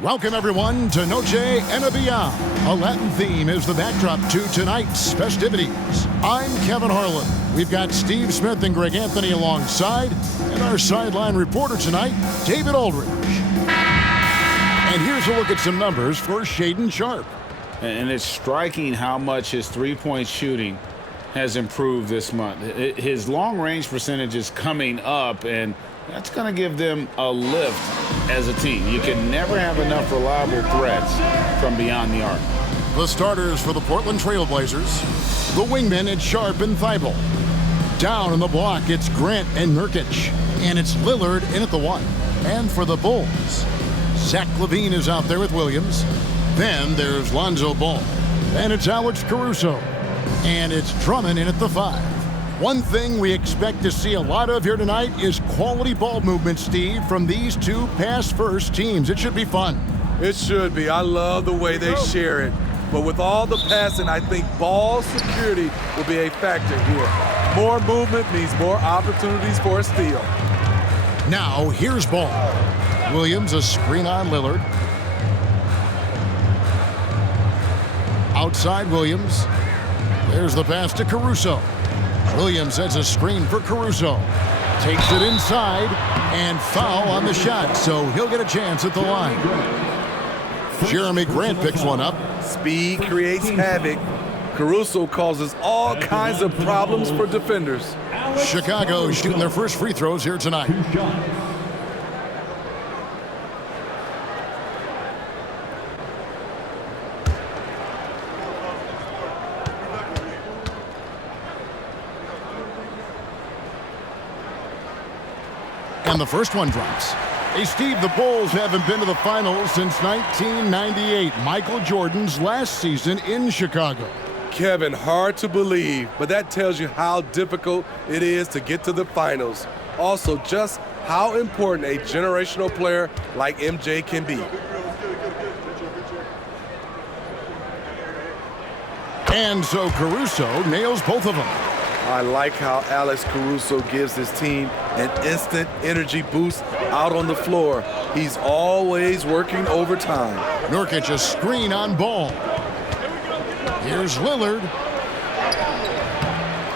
Welcome, everyone, to Noche Enabia. A Latin theme is the backdrop to tonight's festivities. I'm Kevin Harlan. We've got Steve Smith and Greg Anthony alongside, and our sideline reporter tonight, David Aldridge. And here's a look at some numbers for Shaedon Sharpe. And it's striking how much his three-point shooting has improved this month. His long-range percentage is coming up, and that's going to give them a lift as a team. You can never have enough reliable threats from beyond the arc. The starters for the Portland Trail Blazers. The wingmen, it's Sharpe and Thibault. Down in the block, it's Grant and Nurkic. And it's Lillard in at the one. And for the Bulls, Zach LaVine is out there with Williams. Then there's Lonzo Ball. And it's Alex Caruso. And it's Drummond in at the 5. One thing we expect to see a lot of here tonight is quality ball movement, Steve, from these two pass-first teams. It should be fun. It should be. I love the way they share it. But with all the passing, I think ball security will be a factor here. More movement means more opportunities for a steal. Now, here's Ball. Williams, a screen on Lillard. Outside Williams. There's the pass to Caruso. Williams sets a screen for Caruso. Takes it inside and foul on the shot, so he'll get a chance at the line. Jeremy Grant picks one up. Speed creates havoc. Caruso causes all kinds of problems for defenders. Chicago shooting their first free throws here tonight. And the first one drops. Hey, Steve, the Bulls haven't been to the finals since 1998, Michael Jordan's last season in Chicago. Kevin, hard to believe, but that tells you how difficult it is to get to the finals. Also, just how important a generational player like MJ can be. And so Caruso nails both of them. I like how Alex Caruso gives his team an instant energy boost out on the floor. He's always working overtime. Nurkic a screen on Ball. Here's Lillard.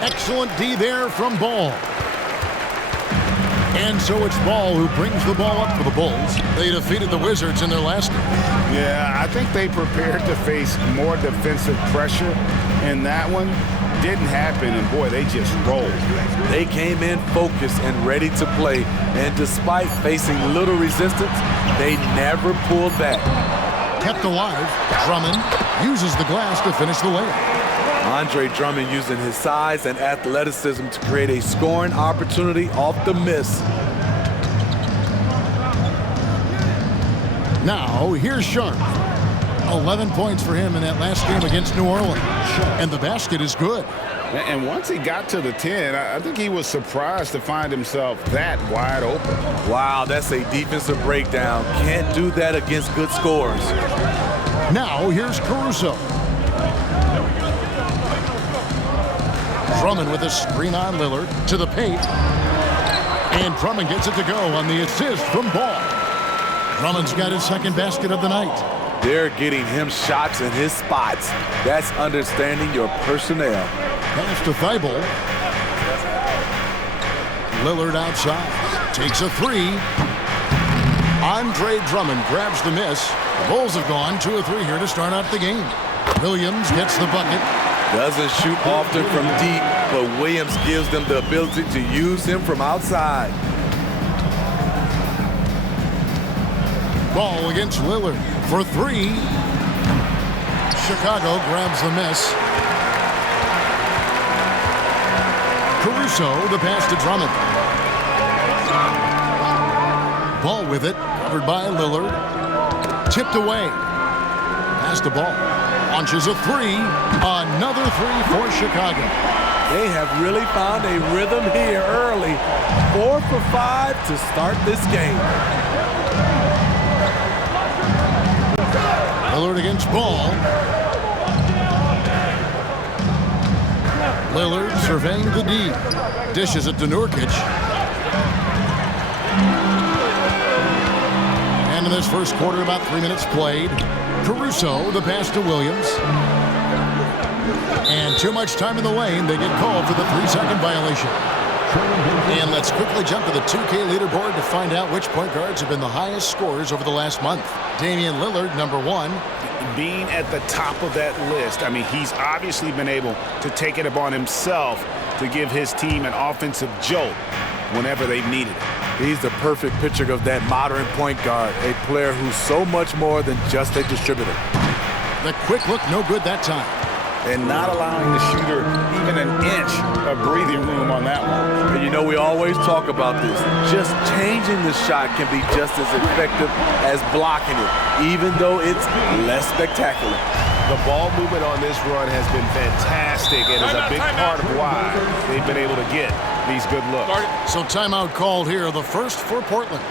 Excellent D there from Ball. And so it's Ball who brings the ball up for the Bulls. They defeated the Wizards in their last game. Yeah, I think they prepared to face more defensive pressure in that one. Didn't happen, and boy, they just rolled. They came in focused and ready to play, and despite facing little resistance, they never pulled back. Kept alive, Drummond uses the glass to finish the layup. Andre Drummond using his size and athleticism to create a scoring opportunity off the miss. Now, here's Sharpe. 11 points for him in that last game against New Orleans. And the basket is good. And once he got to the 10, I think he was surprised to find himself that wide open. Wow, that's a defensive breakdown. Can't do that against good scorers. Now, here's Caruso. Drummond with a screen on Lillard to the paint. And Drummond gets it to go on the assist from Ball. Drummond's got his second basket of the night. They're getting him shots in his spots. That's understanding your personnel. Pass to Thibault. Lillard outside. Takes a three. Andre Drummond grabs the miss. The Bulls have gone 2 of 3 here to start out the game. Williams gets the bucket. Doesn't shoot often from deep, but Williams gives them the ability to use him from outside. Ball against Lillard for 3. Chicago grabs the miss. Caruso, the pass to Drummond. Ball with it, covered by Lillard. Tipped away. Pass to Ball. Launches a 3. Another 3 for Chicago. They have really found a rhythm here early. 4 for 5 to start this game. Lillard against Ball. Lillard surveying the D. Dishes it to Nurkic. in this first quarter, about 3 minutes played. Caruso, the pass to Williams. And too much time in the lane. They get called for the 3-second violation. And let's quickly jump to the 2K leaderboard to find out which point guards have been the highest scorers over the last month. Damian Lillard, number 1. Being at the top of that list, I mean, he's obviously been able to take it upon himself to give his team an offensive jolt whenever they've needed it. He's the perfect picture of that modern point guard, a player who's so much more than just a distributor. The quick look, no good that time. And not allowing the shooter even an inch of breathing room on that one. And you know, we always talk about this. Just changing the shot can be just as effective as blocking it, even though it's less spectacular. The ball movement on this run has been fantastic and is a big part of why they've been able to get these good looks. So timeout called here, the first for Portland.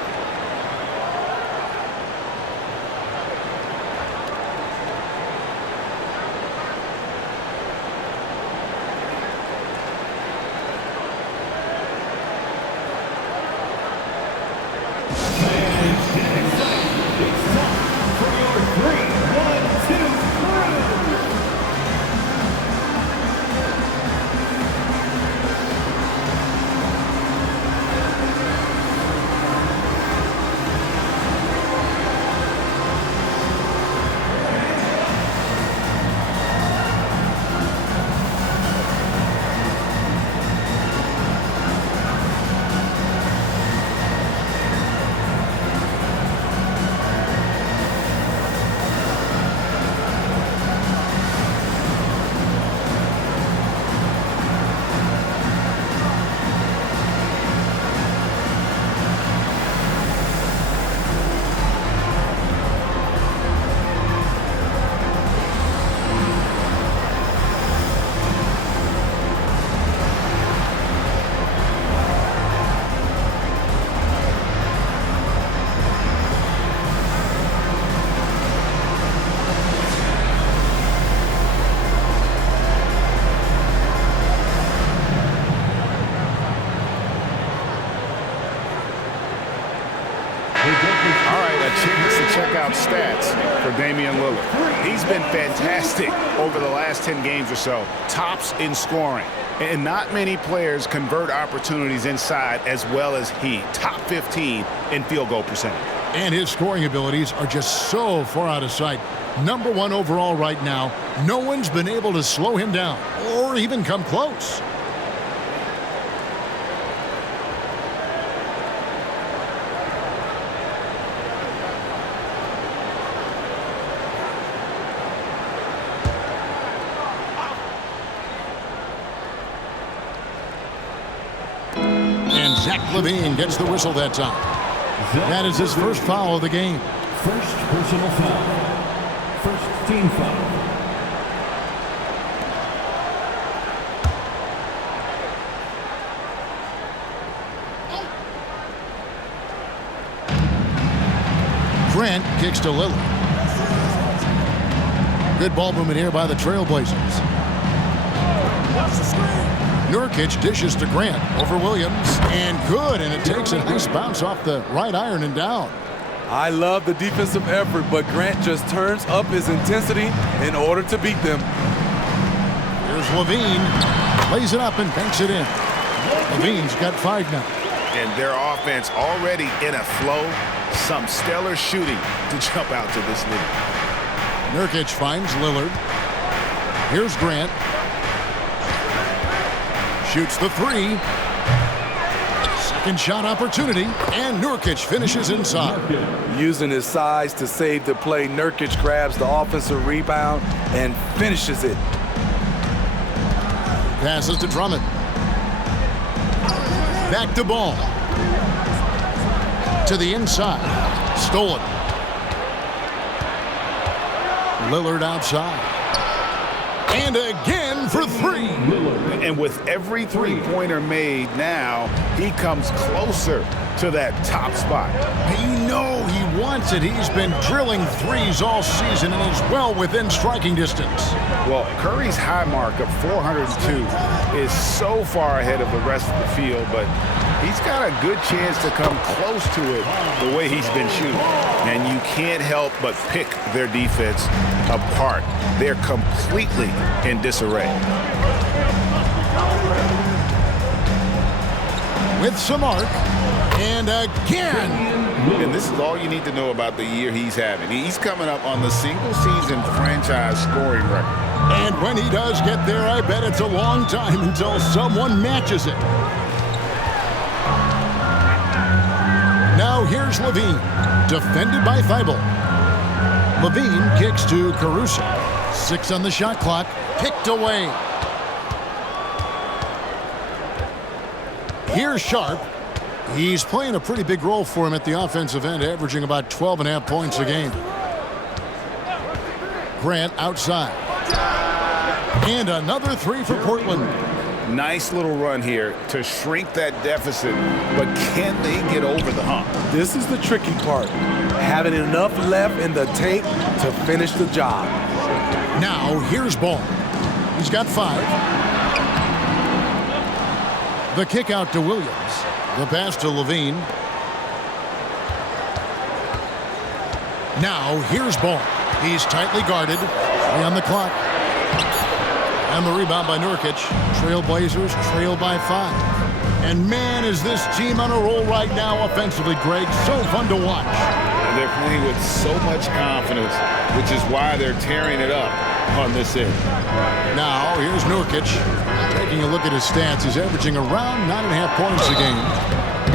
All right, a chance to check out stats for Damian Lillard. He's been fantastic over the last 10 games or so. Tops in scoring. And not many players convert opportunities inside as well as he. Top 15 in field goal percentage. And his scoring abilities are just so far out of sight. Number 1 overall right now. No one's been able to slow him down or even come close. Zach LaVine gets the whistle that time. That is his first foul of the game. First personal foul. First team foul. Grant kicks to Lillard. Good ball movement here by the Trailblazers. Nurkic dishes to Grant over Williams, and good, and it takes a nice bounce off the right iron and down. I love the defensive effort, but Grant just turns up his intensity in order to beat them. Here's LaVine, lays it up and banks it in. LaVine's got 5 now. And their offense already in a flow. Some stellar shooting to jump out to this lead. Nurkic finds Lillard. Here's Grant. Shoots the 3. Second shot opportunity, and Nurkic finishes inside. Using his size to save the play, Nurkic grabs the offensive rebound and finishes it. Passes to Drummond. Back to ball. To the inside. Stolen. Lillard outside. And again for 3. And with every three-pointer made now, he comes closer to that top spot. You know he wants it. He's been drilling threes all season and is well within striking distance. Well, Curry's high mark of 402 is so far ahead of the rest of the field, but He's got a good chance to come close to it the way he's been shooting. And you can't help but pick their defense apart. They're completely in disarray. With some arc, and again. And this is all you need to know about the year he's having. He's coming up on the single-season franchise scoring record. And when he does get there, I bet it's a long time until someone matches it. Now here's Levine, defended by Thibault. Levine kicks to Caruso. 6 on the shot clock, picked away. Here's Sharp. He's playing a pretty big role for him at the offensive end, averaging about 12.5 points a game. Grant outside. And another 3 for Portland. Nice little run here to shrink that deficit, but can they get over the hump? This is the tricky part. Having enough left in the tank to finish the job. Now here's Ball. He's got 5. The kick out to Williams. The pass to Levine. Now here's Ball. He's tightly guarded. 3 on the clock. And the rebound by Nurkic. Trailblazers trail by 5. And man, is this team on a roll right now offensively, Greg. So fun to watch. They're playing with so much confidence, which is why they're tearing it up on this end. Now here's Nurkic. Taking a look at his stats, he's averaging around 9.5 points a game.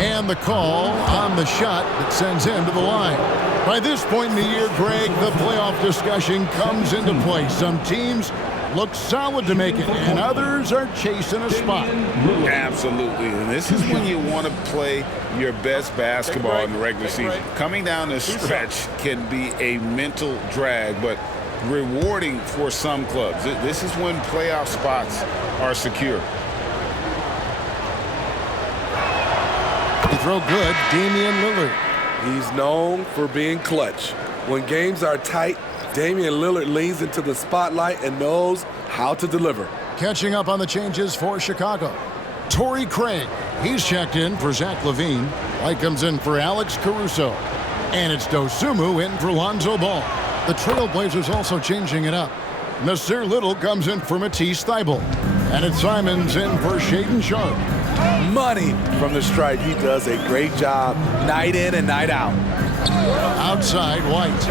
And the call on the shot that sends him to the line. By this point in the year, Greg, the playoff discussion comes into play. Some teams look solid to make it, and others are chasing a spot. Absolutely, and this is when you want to play your best basketball in the regular season. Coming down this stretch can be a mental drag, but rewarding for some clubs. This is when playoff spots are secure. The throw good, Damian Lillard. He's known for being clutch. When games are tight, Damian Lillard leans into the spotlight and knows how to deliver. Catching up on the changes for Chicago. Torrey Craig, he's checked in for Zach LaVine. White comes in for Alex Caruso. And it's Dosunmu in for Lonzo Ball. The Trailblazers also changing it up. Nasir Little comes in for Matisse Thybulle. And it's Simons in for Shaedon Sharp. Money from the stripe. He does a great job night in and night out. Outside, White.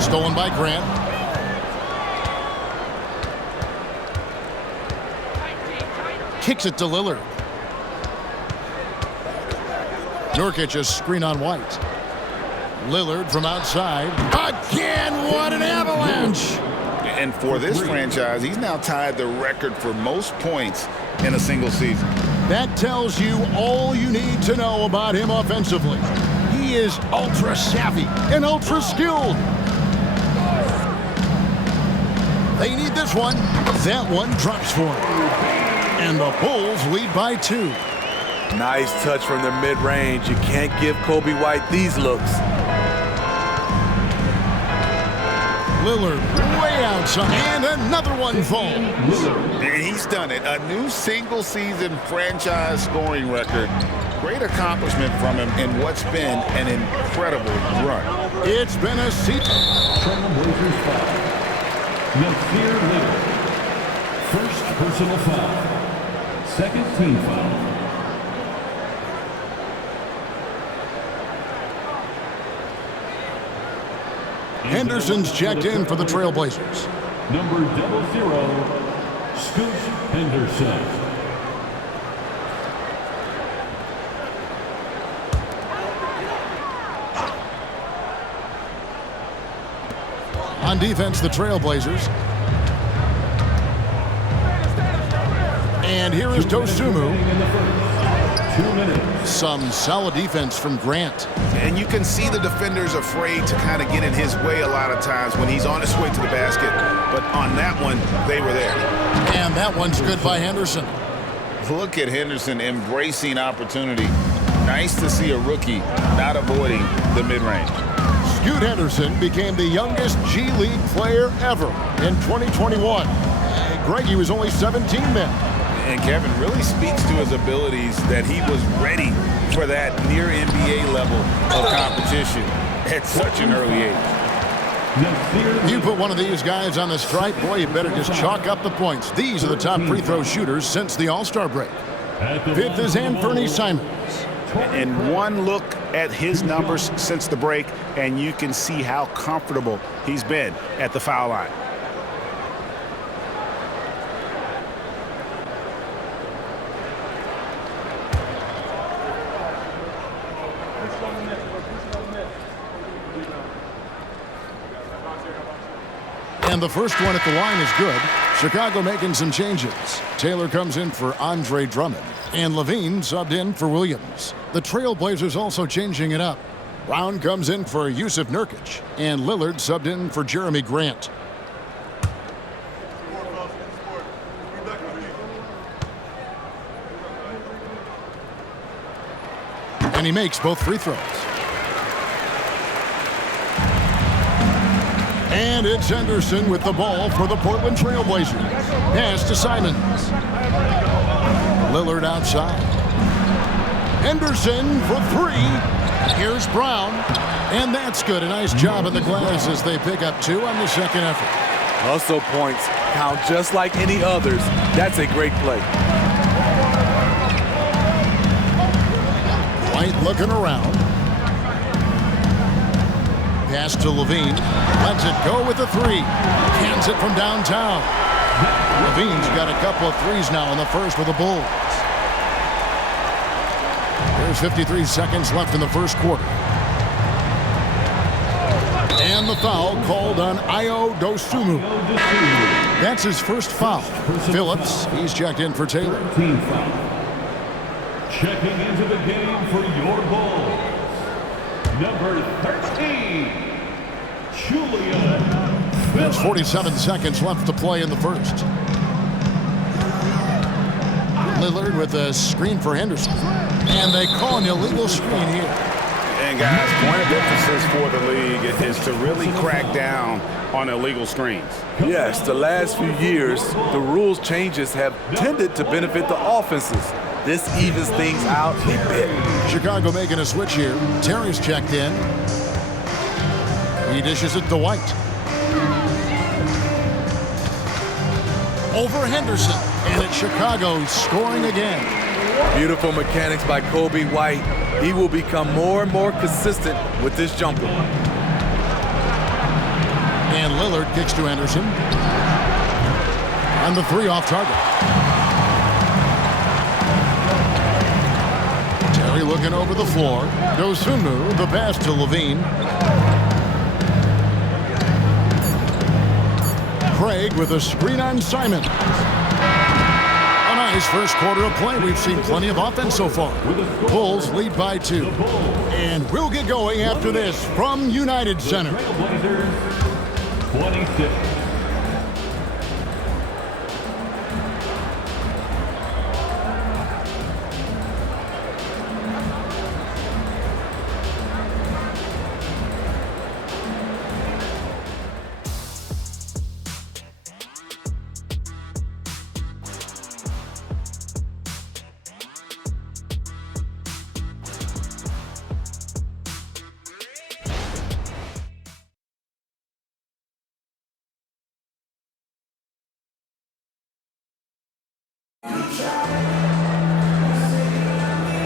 Stolen by Grant. Kicks it to Lillard. Nurkic a screen on White. Lillard from outside. Again, what an avalanche! And for this franchise, he's now tied the record for most points in a single season. That tells you all you need to know about him offensively. He is ultra savvy and ultra skilled. They need this one. That one drops for him. And the Bulls lead by 2. Nice touch from the mid-range. You can't give Kobe White these looks. Lillard way outside, and another one falls. And he's done it. A new single-season franchise scoring record. Great accomplishment from him in what's been an incredible run. It's been a season. Trailblazers foul. Nasir Little. First personal foul. Second team foul. Henderson's checked in for the Trailblazers. Number 00, Scoot Henderson. On defense, the Trailblazers. And here is Dosunmu. 2 minutes. Some solid defense from Grant. And you can see the defenders afraid to kind of get in his way a lot of times when he's on his way to the basket. But on that one, they were there. And that one's good by Henderson. Look at Henderson embracing opportunity. Nice to see a rookie not avoiding the mid-range. Scoot Henderson became the youngest G League player ever in 2021. Greg, he was only 17 then. And Kevin really speaks to his abilities that he was ready for that near NBA level of competition at such an early age. You put one of these guys on the stripe, boy, you better just chalk up the points. These are the top free throw shooters since the All-Star break. Fifth is Anthony Simons. And one look at his numbers since the break, and you can see how comfortable he's been at the foul line. And the first one at the line is good. Chicago making some changes. Taylor comes in for Andre Drummond, and Levine subbed in for Williams. The Trailblazers also changing it up. Brown comes in for Yusuf Nurkic, and Lillard subbed in for Jeremy Grant. And he makes both free throws. And it's Henderson with the ball for the Portland Trailblazers. Pass to Simons. Lillard outside. Henderson for three. Here's Brown. And that's good. A nice job in the glass as they pick up 2 on the second effort. Hustle points count just like any others. That's a great play. White looking around. Pass to Levine. Lets it go with a 3. Cans it from downtown. Levine's got a couple of threes now in the first with the Bulls. There's 53 seconds left in the first quarter. And the foul called on Ayo Dosunmu. That's his first foul. Phillips, he's checked in for Taylor. Checking into the game for your Bulls, number 13, Julian. There's 47 seconds left to play in the first. Lillard with a screen for Henderson. And they call an illegal screen here. And guys, point of emphasis for the league is to really crack down on illegal screens. Yes, the last few years, the rules changes have tended to benefit the offenses. This evens things out a bit. Chicago making a switch here. Terry's checked in. He dishes it to White. Over Henderson. And it's Chicago scoring again. Beautiful mechanics by Kobe White. He will become more and more consistent with this jumper. And Lillard kicks to Henderson. And the 3 off target. Terry looking over the floor. Dosunmu, the pass to Levine. Craig with a screen on Simons. A nice first quarter of play. We've seen plenty of offense so far. Bulls lead by 2. And we'll get going after this from United Center. 26.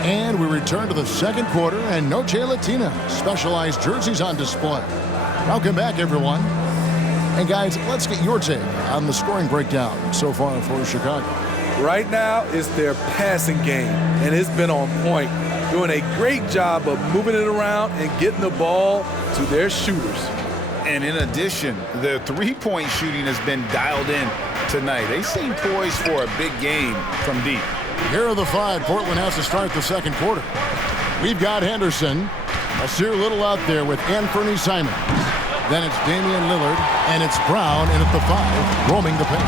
And we return to the second quarter, and Noche Latina specialized jerseys on display. Welcome back, everyone. And guys, let's get your take on the scoring breakdown so far for Chicago. Right now, it's their passing game, and it's been on point, doing a great job of moving it around and getting the ball to their shooters. And in addition, the three-point shooting has been dialed in tonight. They seem poised for a big game from deep. Here are the 5 Portland has to start the second quarter. We've got Henderson, Asir Little out there with Anthony Simons. Then it's Damian Lillard, and it's Brown in at the 5, roaming the paint.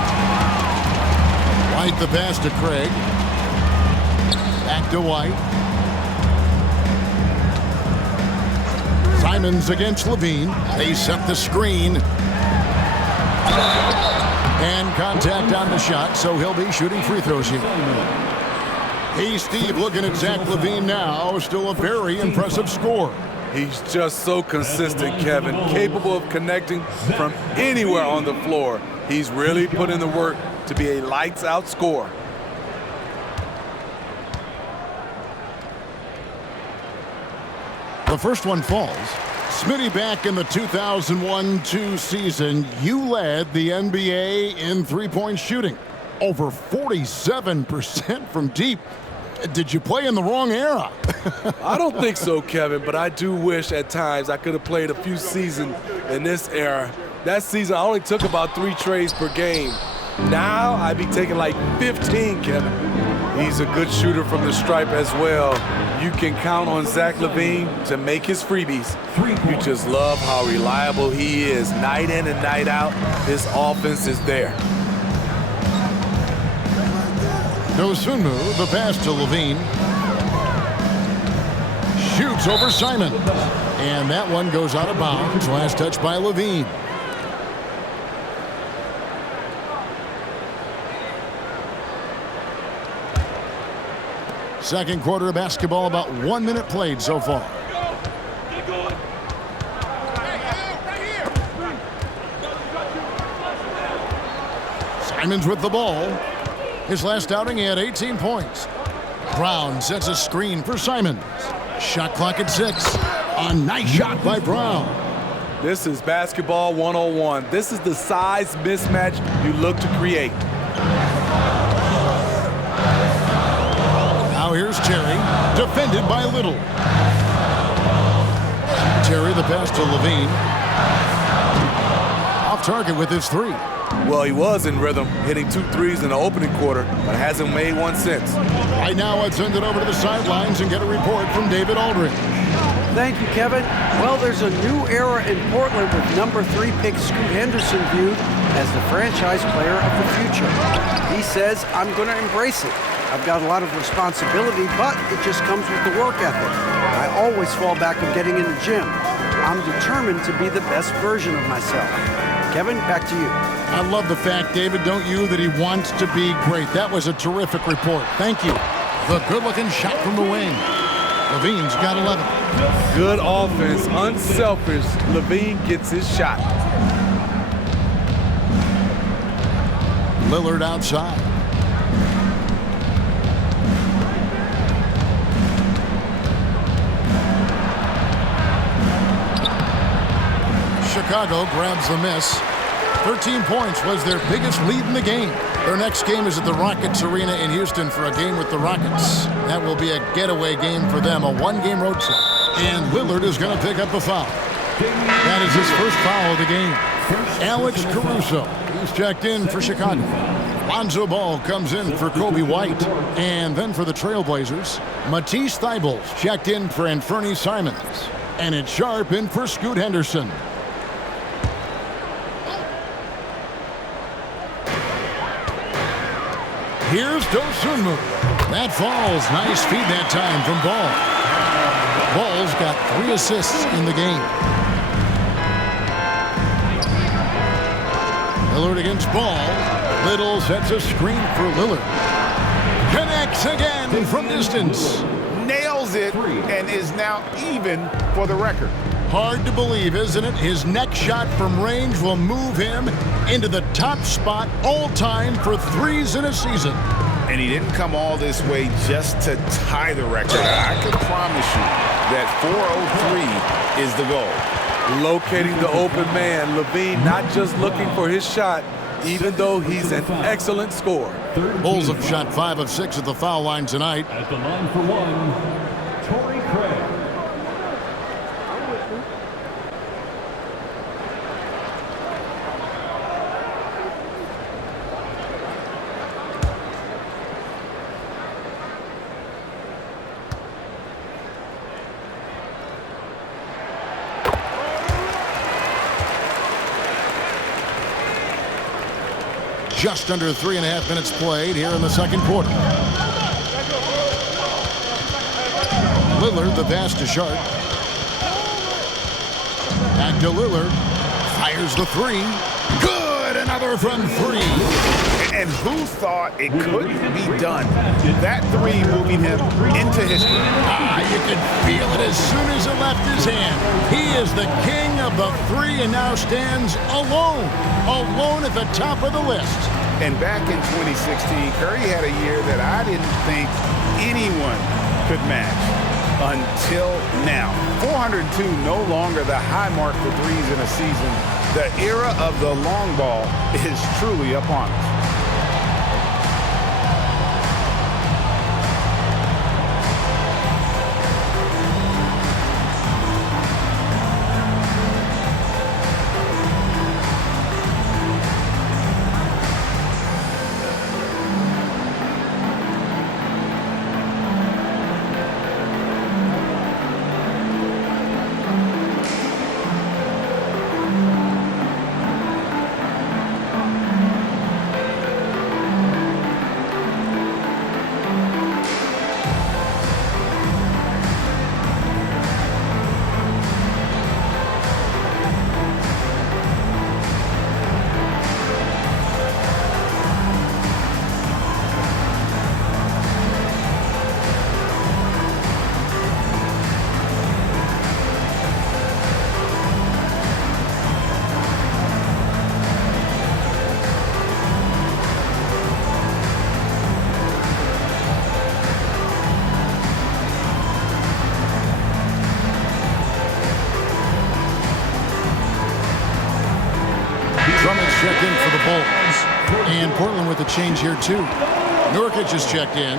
White the pass to Craig. Back to White. Simons against Levine. They set the screen. And contact on the shot, so he'll be shooting free throws here. Hey, Steve, looking at Zach LaVine now. Still a very impressive score. He's just so consistent, Kevin, capable of connecting from anywhere on the floor. He's really put in the work to be a lights-out scorer. The first one falls. Smitty, back in the 2001-2 season, you led the NBA in three-point shooting. Over 47% from deep. Did you play in the wrong era? I don't think so, Kevin, but I do wish at times I could have played a few seasons in this era. That season, I only took about 3 trades per game. Now, I'd be taking like 15, Kevin. He's a good shooter from the stripe as well. You can count on Zach LaVine to make his freebies. You just love how reliable he is. Night in and night out, his offense is there. Dosunmu, the pass to LaVine. Shoots over Simon. And that one goes out of bounds. Last touch by LaVine. Second quarter of basketball, about 1 minute played so far. Simon's with the ball. His last outing, he had 18 points. Brown sets a screen for Simons. Shot clock at 6. A nice shot by Brown. This is basketball 101. This is the size mismatch you look to create. Now here's Terry, defended by Little. Terry, the pass to LaVine. Off target with his 3. Well, he was in rhythm, hitting 2 threes in the opening quarter, but hasn't made one since. Right now, I'd send it over to the sidelines and get a report from David Aldridge. Thank you, Kevin. Well, there's a new era in Portland with number 3 pick Scoot Henderson viewed as the franchise player of the future. He says, I'm going to embrace it. I've got a lot of responsibility, but it just comes with the work ethic. I always fall back on getting in the gym. I'm determined to be the best version of myself. Kevin, back to you. I love the fact, David, don't you, that he wants to be great. That was a terrific report. Thank you. The good-looking shot from the wing. LaVine's got 11. Good offense, unselfish. LaVine gets his shot. Lillard outside. Chicago grabs the miss. 13 points was their biggest lead in the game. Their next game is at the Rockets Arena in Houston for a game with the Rockets. That will be a getaway game for them, a 1-game road trip. And Lillard is going to pick up a foul. That is his first foul of the game. Alex Caruso, he's checked in for Chicago. Lonzo Ball comes in for Kobe White. And then for the Trailblazers, Matisse Thybulle's checked in for Anthony Simons. And it's Sharp in for Scoot Henderson. Here's Dosunmu. That falls. Nice feed that time from Ball. Ball's got 3 assists in the game. Lillard against Ball. Little sets a screen for Lillard. Connects again from distance. Nails it and is now even for the record. Hard to believe, isn't it? His next shot from range will move him into the top spot all time for threes in a season. And he didn't come all this way just to tie the record. I can promise you that 403 is the goal. Locating the open man, LaVine not just looking for his shot, even though he's an excellent scorer. Bulls have shot 5 of 6 at the foul line tonight. At the line for one, Torrey Craig. Just under 3.5 minutes played here in the second quarter. Lillard, the pass to Sharp. Back to Lillard. Fires the 3. Good! Another Miller from 3. And who thought it couldn't be done? That 3 moving him into history. You can feel it as soon as it left his hand. He is the king of the 3 and now stands alone at the top of the list. And back in 2016, Curry had a year that I didn't think anyone could match until now. 402, no longer the high mark for threes in a season. The era of the long ball is truly upon us. Drummond's checked in for the Bulls. And Portland with a change here, too. Nurkic is checked in.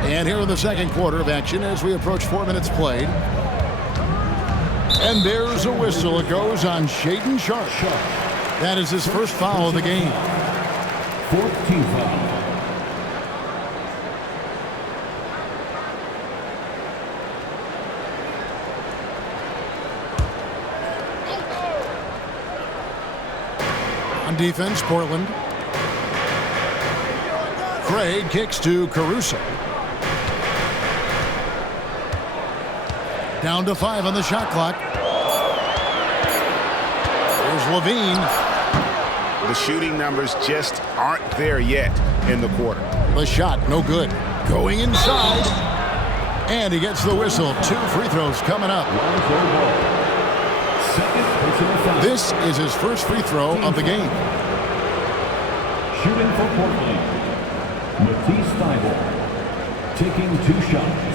And here in the second quarter of action as we approach 4 minutes played. And there's a whistle. It goes on Shaedon Sharpe. That is his first foul of the game. 4th team foul. On defense, Portland. Craig kicks to Caruso. Down to 5 on the shot clock. There's Levine. The shooting numbers just aren't there yet in the quarter. The shot, no good. Going inside. And he gets the whistle. 2 free throws coming up. This is his first free throw of the game. Shooting for Portland, Matisse Thybulle, taking 2 shots.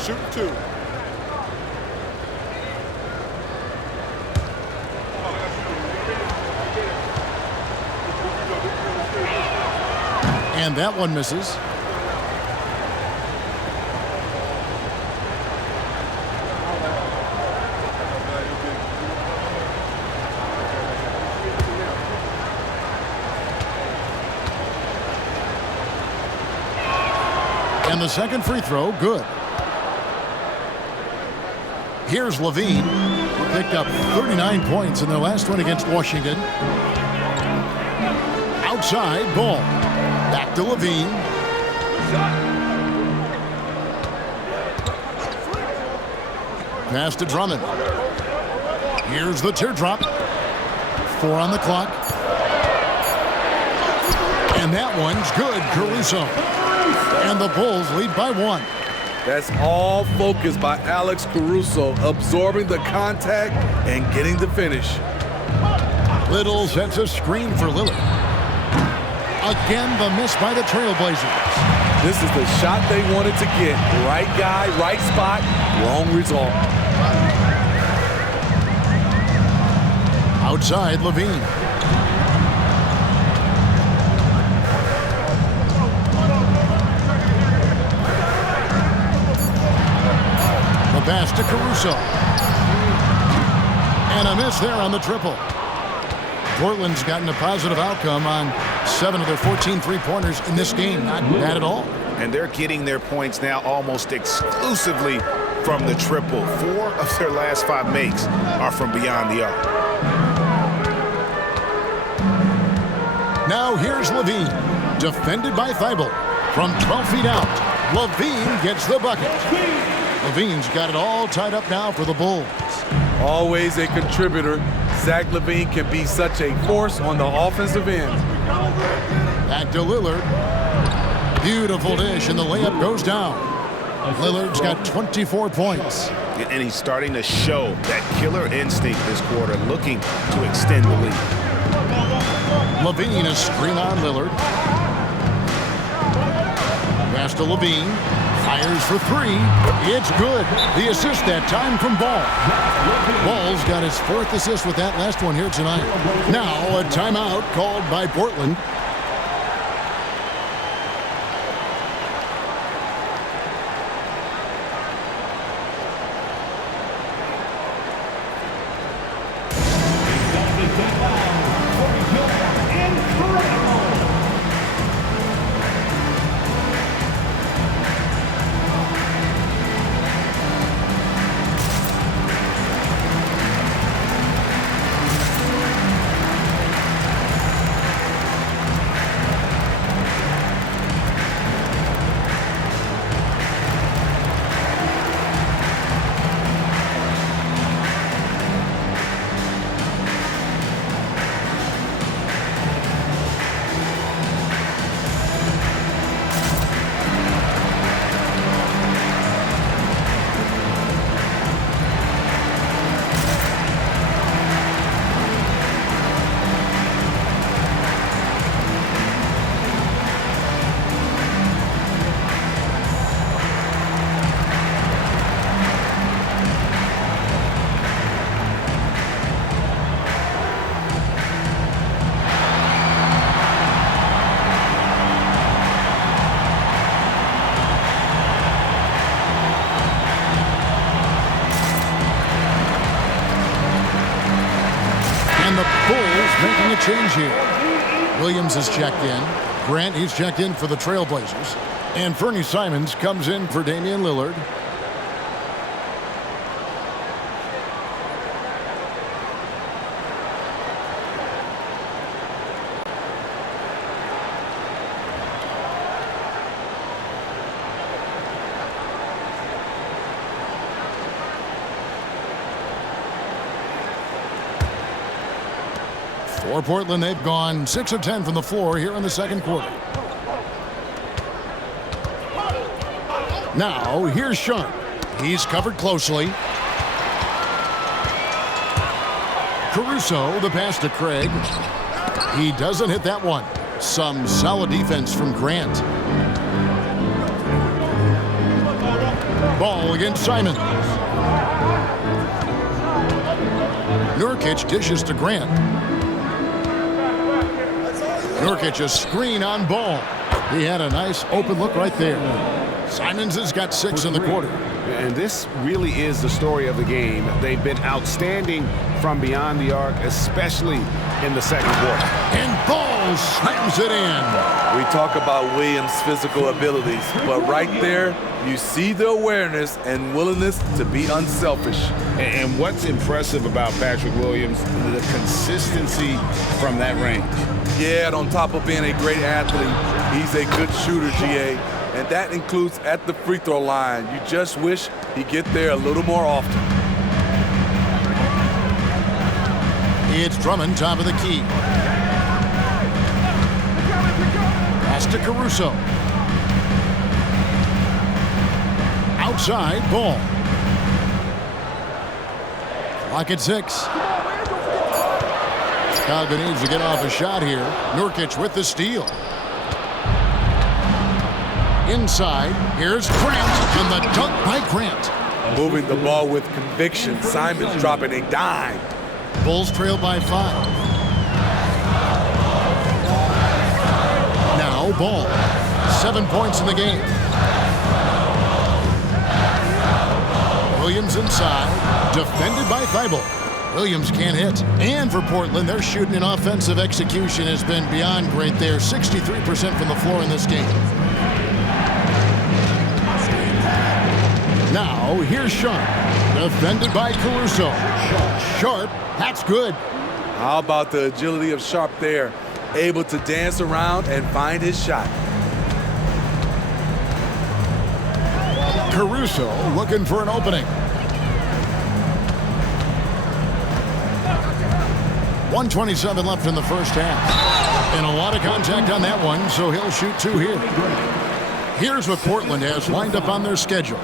Shoot 2. And that one misses. And the second free throw, good. Here's Levine, who picked up 39 points in their last one against Washington. Outside, ball. Back to Levine. Pass to Drummond. Here's the teardrop. 4 on the clock. And that one's good, Caruso. And the Bulls lead by 1. That's all focus by Alex Caruso, absorbing the contact and getting the finish. Little sets a screen for Lillard. Again, the miss by the Trailblazers. This is the shot they wanted to get. Right guy, right spot, wrong result. Outside, Levine. The pass to Caruso. And a miss there on the triple. Portland's gotten a positive outcome on 7 of their 14 three-pointers in this game. Not bad at all. And they're getting their points now almost exclusively from the triple. 4 of their last 5 makes are from beyond the arc. Now here's Levine, defended by Thibault. From 12 feet out, Levine gets the bucket. Levine's got it all tied up now for the Bulls. Always a contributor, Zach LaVine can be such a force on the offensive end. Back to Lillard. Beautiful dish, and the layup goes down. Lillard's got 24 points. And he's starting to show that killer instinct this quarter, looking to extend the lead. Levine, a screen on Lillard. Pass to Levine. Fires for 3. It's good. The assist that time from Ball. Ball's got his 4th assist with that last one here tonight. Now a timeout called by Portland. Making a change here. Williams is checked in. Grant, he's checked in for the Trailblazers. And Fernie Simons comes in for Damian Lillard. For Portland, they've gone 6 of 10 from the floor here in the second quarter. Now, here's Sharp. He's covered closely. Caruso, the pass to Craig. He doesn't hit that one. Some solid defense from Grant. Ball against Simons. Nurkic dishes to Grant. Nurkic a screen on Ball. He had a nice open look right there. Simons has got 6 in the quarter. And this really is the story of the game. They've been outstanding from beyond the arc, especially in the second quarter. And Ball slams it in. We talk about Williams' physical abilities, but right there, you see the awareness and willingness to be unselfish. And what's impressive about Patrick Williams, the consistency from that range. Yeah, and on top of being a great athlete, he's a good shooter, GA. And that includes at the free throw line. You just wish he'd get there a little more often. It's Drummond, top of the key. Pass to Caruso. Outside, Ball. Clock at 6. Chicago needs to get off a shot here. Nurkic with the steal. Inside, here's Grant, and the dunk by Grant. Moving the ball with conviction. Simons dropping a dime. Bulls trail by 5. Now Ball. 7 points in the game. Williams inside, defended by Thibault. Williams can't hit. And for Portland, their shooting and offensive execution has been beyond great there. 63% from the floor in this game. Now, here's Sharp. Defended by Caruso. Sharp, that's good. How about the agility of Sharp there? Able to dance around and find his shot. Caruso looking for an opening. 1:27 left in the first half. And a lot of contact on that one, so he'll shoot 2 here. Here's what Portland has lined up on their schedule.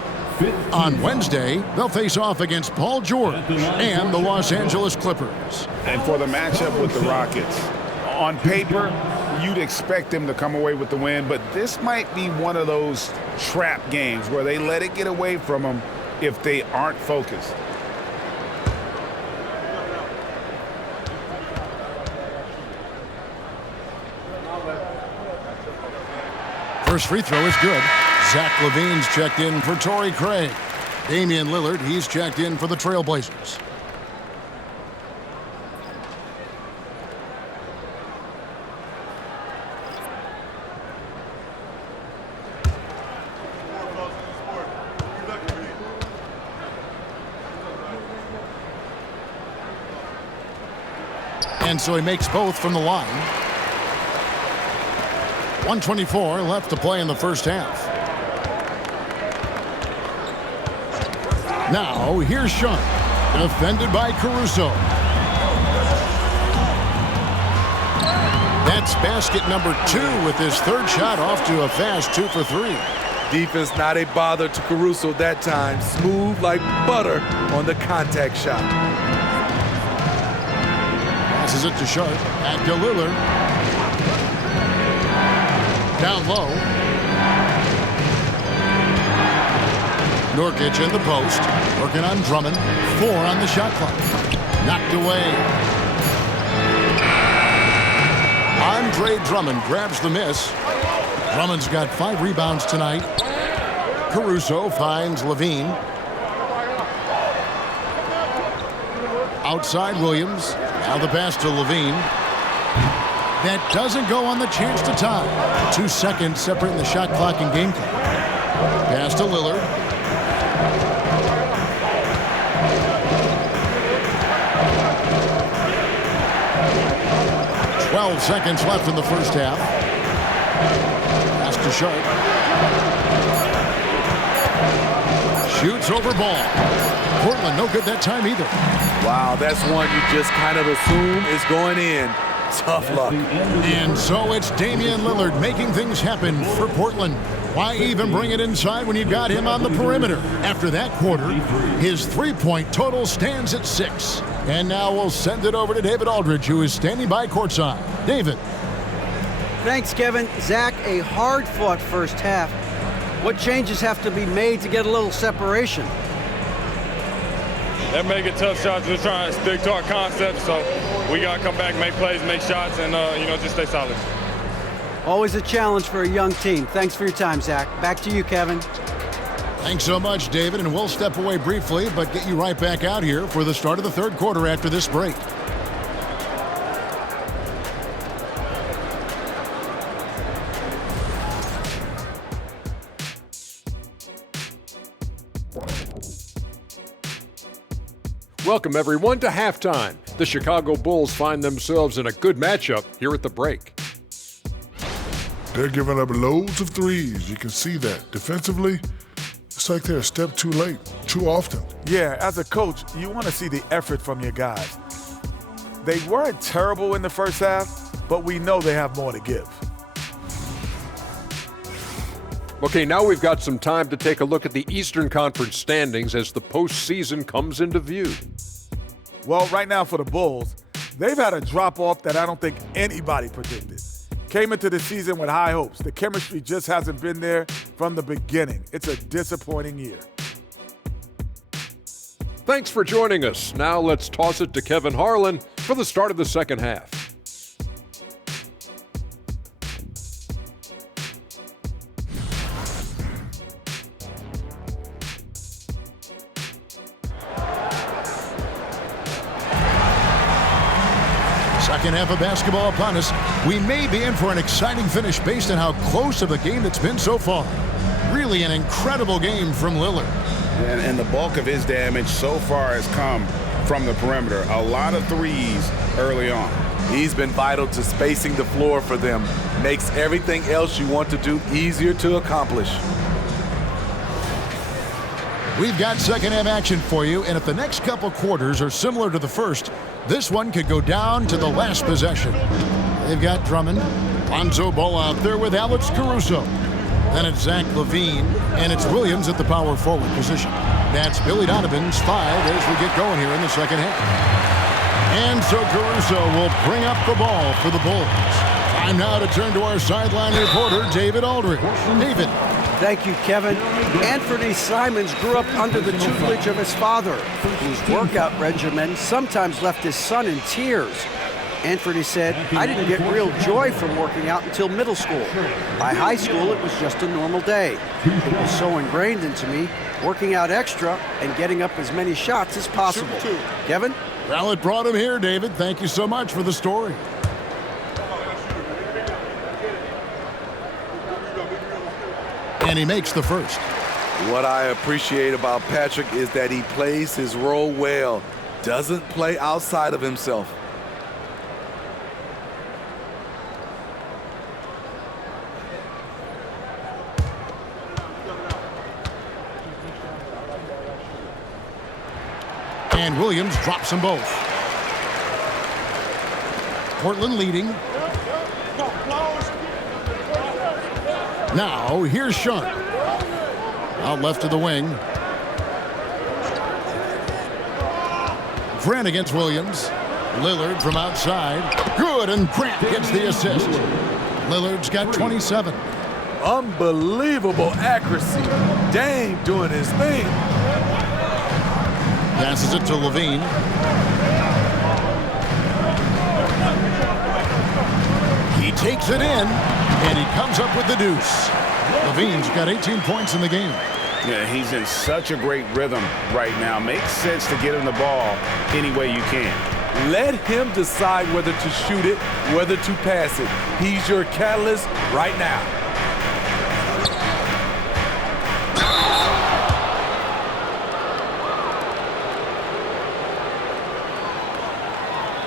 On Wednesday, they'll face off against Paul George and the Los Angeles Clippers. And for the matchup with the Rockets, on paper, you'd expect them to come away with the win, but this might be one of those trap games where they let it get away from them if they aren't focused. First free throw is good. Zach LaVine's checked in for Torrey Craig. Damian Lillard, he's checked in for the Trailblazers. And so he makes both from the line. 1:24 left to play in the first half. Now, here's Sharp. Defended by Caruso. That's basket number 2 with his third shot off to a fast 2 for 3. Defense not a bother to Caruso that time. Smooth like butter on the contact shot. Passes it to Sharp. Back to Lillard. Down low. Nurkic in the post. Working on Drummond. 4 on the shot clock. Knocked away. Andre Drummond grabs the miss. Drummond's got 5 rebounds tonight. Caruso finds LaVine. Outside Williams. Now the pass to LaVine. That doesn't go on the chance to tie. 2 seconds separating the shot clock and game clock. Pass to Lillard. Twelve seconds left in the first half. Pass to Sharp. Shoots over ball. Portland no good that time either. Wow, that's one you just kind of assume is going in. Tough luck. And so it's Damian Lillard making things happen for Portland. Why even bring it inside when you got him on the perimeter? After that quarter, his three-point total stands at 6. And now we'll send it over to David Aldridge, who is standing by courtside. David. Thanks, Kevin. Zach, a hard-fought first half. What changes have to be made to get a little separation? They're making tough shots. We're trying to stick to our concept, so we got to come back, make plays, make shots, and, just stay solid. Always a challenge for a young team. Thanks for your time, Zach. Back to you, Kevin. Thanks so much, David, and we'll step away briefly, but get you right back out here for the start of the third quarter after this break. Welcome, everyone, to halftime. The Chicago Bulls find themselves in a good matchup here at the break. They're giving up loads of threes. You can see that. Defensively, it's like they're a step too late, too often. Yeah, as a coach, you want to see the effort from your guys. They weren't terrible in the first half, but we know they have more to give. Okay, now we've got some time to take a look at the Eastern Conference standings as the postseason comes into view. Well, right now for the Bulls, they've had a drop-off that I don't think anybody predicted. Came into the season with high hopes. The chemistry just hasn't been there from the beginning. It's a disappointing year. Thanks for joining us. Now let's toss it to Kevin Harlan for the start of the second half. Second half of basketball upon us. We may be in for an exciting finish based on how close of a game it's been so far. Really an incredible game from Lillard. And the bulk of his damage so far has come from the perimeter. A lot of threes early on. He's been vital to spacing the floor for them. Makes everything else you want to do easier to accomplish. We've got second half action for you, and if the next couple quarters are similar to the first, this one could go down to the last possession. They've got Drummond. Lonzo Ball out there with Alex Caruso. Then it's Zach LaVine, and it's Williams at the power forward position. That's Billy Donovan's 5 as we get going here in the second half. And so Caruso will bring up the ball for the Bulls. Time now to turn to our sideline reporter, David Aldridge. David. Thank you, Kevin. Anthony Simons grew up under the tutelage of his father, whose workout regimen sometimes left his son in tears. Anthony said, "I didn't get real joy from working out until middle school. By high school, it was just a normal day. It was so ingrained into me, working out extra and getting up as many shots as possible." Kevin? Well, it brought him here, David. Thank you so much for the story. And he makes the first. What I appreciate about Patrick is that he plays his role well, doesn't play outside of himself. And Williams drops them both. Portland leading. Now, here's Sharp. Out left to the wing. Grant against Williams. Lillard from outside. Good, and Grant gets the assist. Lillard's got 27. Unbelievable accuracy. Dame doing his thing. Passes it to LaVine. He takes it in, and he comes up with the deuce. LaVine's got 18 points in the game. Yeah, he's in such a great rhythm right now. Makes sense to get him the ball any way you can. Let him decide whether to shoot it, whether to pass it. He's your catalyst right now.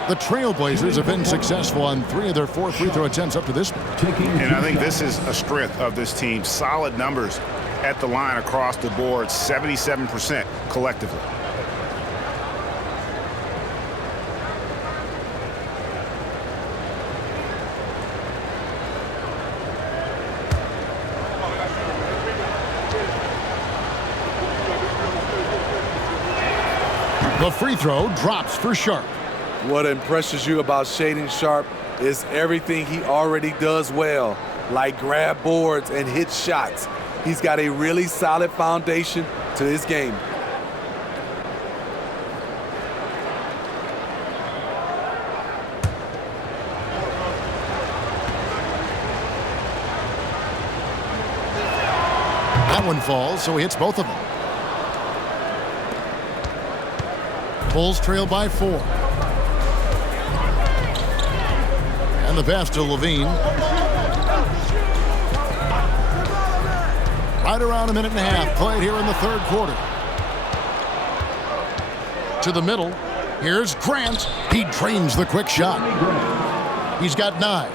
The Trailblazers have been successful on 3 of their 4 free throw attempts up to this point. And I think this is a strength of this team. Solid numbers at the line across the board, 77% collectively. The free throw drops for Sharp. What impresses you about Shaedon Sharp is everything he already does well, like grab boards and hit shots. He's got a really solid foundation to his game. That one falls, so he hits both of them. Bulls trail by 4. And the pass to LaVine. Right around a minute and a half played here in the third quarter. To the middle. Here's Grant. He drains the quick shot. He's got 9.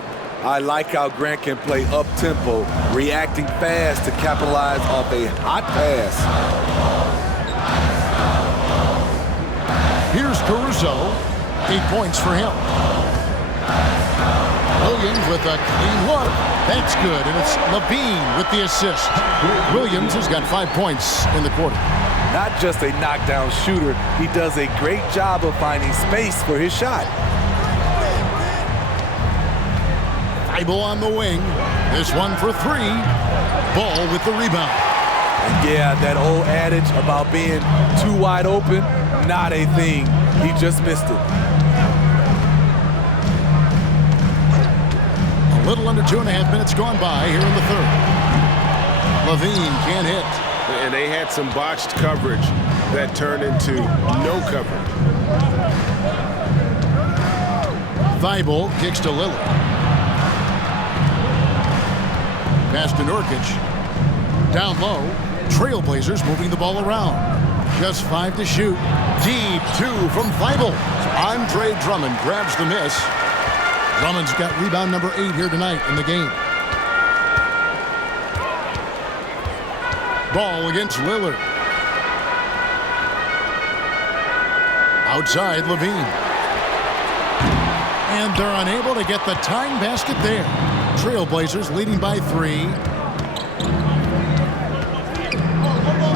I like how Grant can play up-tempo, reacting fast to capitalize off a hot pass. Here's Caruso. 8 points for him. Williams with a clean look. That's good, and it's LaVine with the assist. Williams has got 5 points in the quarter. Not just a knockdown shooter, he does a great job of finding space for his shot. Thibault on the wing. This one for 3. Ball with the rebound. And yeah, that old adage about being too wide open, not a thing. He just missed it. A little under 2.5 minutes gone by here in the third. LaVine can't hit. And they had some botched coverage that turned into no coverage. Thibault kicks to Lillard. Pass to Nurkic. Down low. Trailblazers moving the ball around. Just 5 to shoot. Deep 2 from Thibault. Andre Drummond grabs the miss. Drummond's got rebound number 8 here tonight in the game. Ball against Lillard. Outside Levine. And they're unable to get the tying basket there. Trailblazers leading by 3.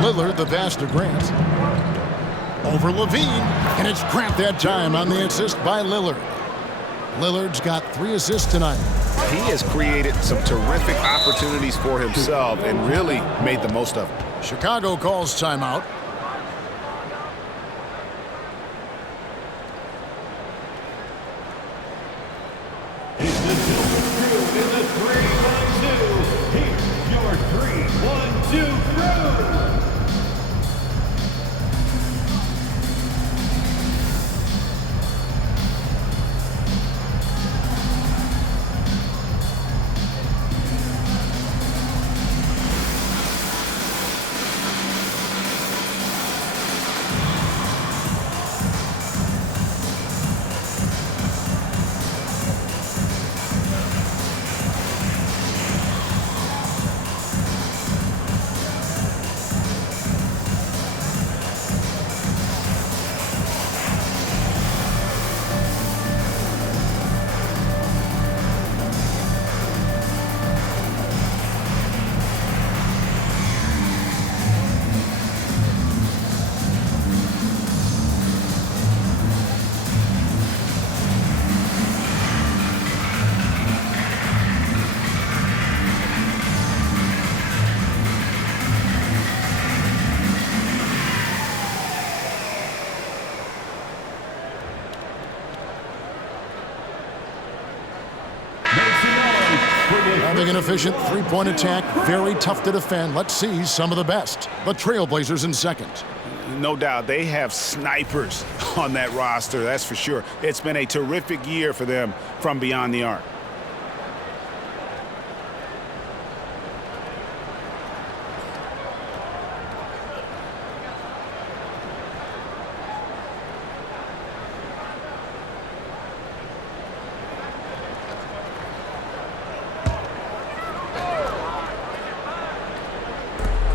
Lillard, the pass to Grant. Over Levine. And it's Grant that time on the assist by Lillard. Lillard's got 3 assists tonight. He has created some terrific opportunities for himself and really made the most of it. Chicago calls timeout. It's the Silver Crew in the 3-1-2. Here's your 3-1-2 crew. Having an efficient three-point attack, very tough to defend. Let's see some of the best. The Trailblazers in second. No doubt they have snipers on that roster, that's for sure. It's been a terrific year for them from beyond the arc.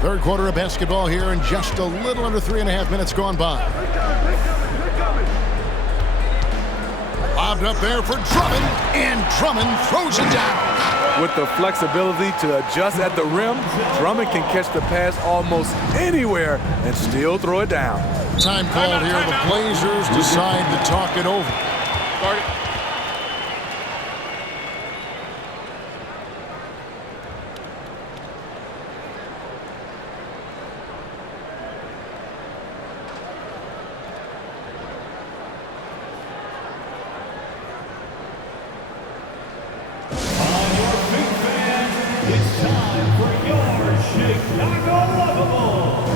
Third quarter of basketball here, and just a little under 3.5 minutes gone by. Lobbed up there for Drummond, and Drummond throws it down. With the flexibility to adjust at the rim, Drummond can catch the pass almost anywhere and still throw it down. Time called here. The Blazers decide to talk it over. It's time for your Chicago Lovables.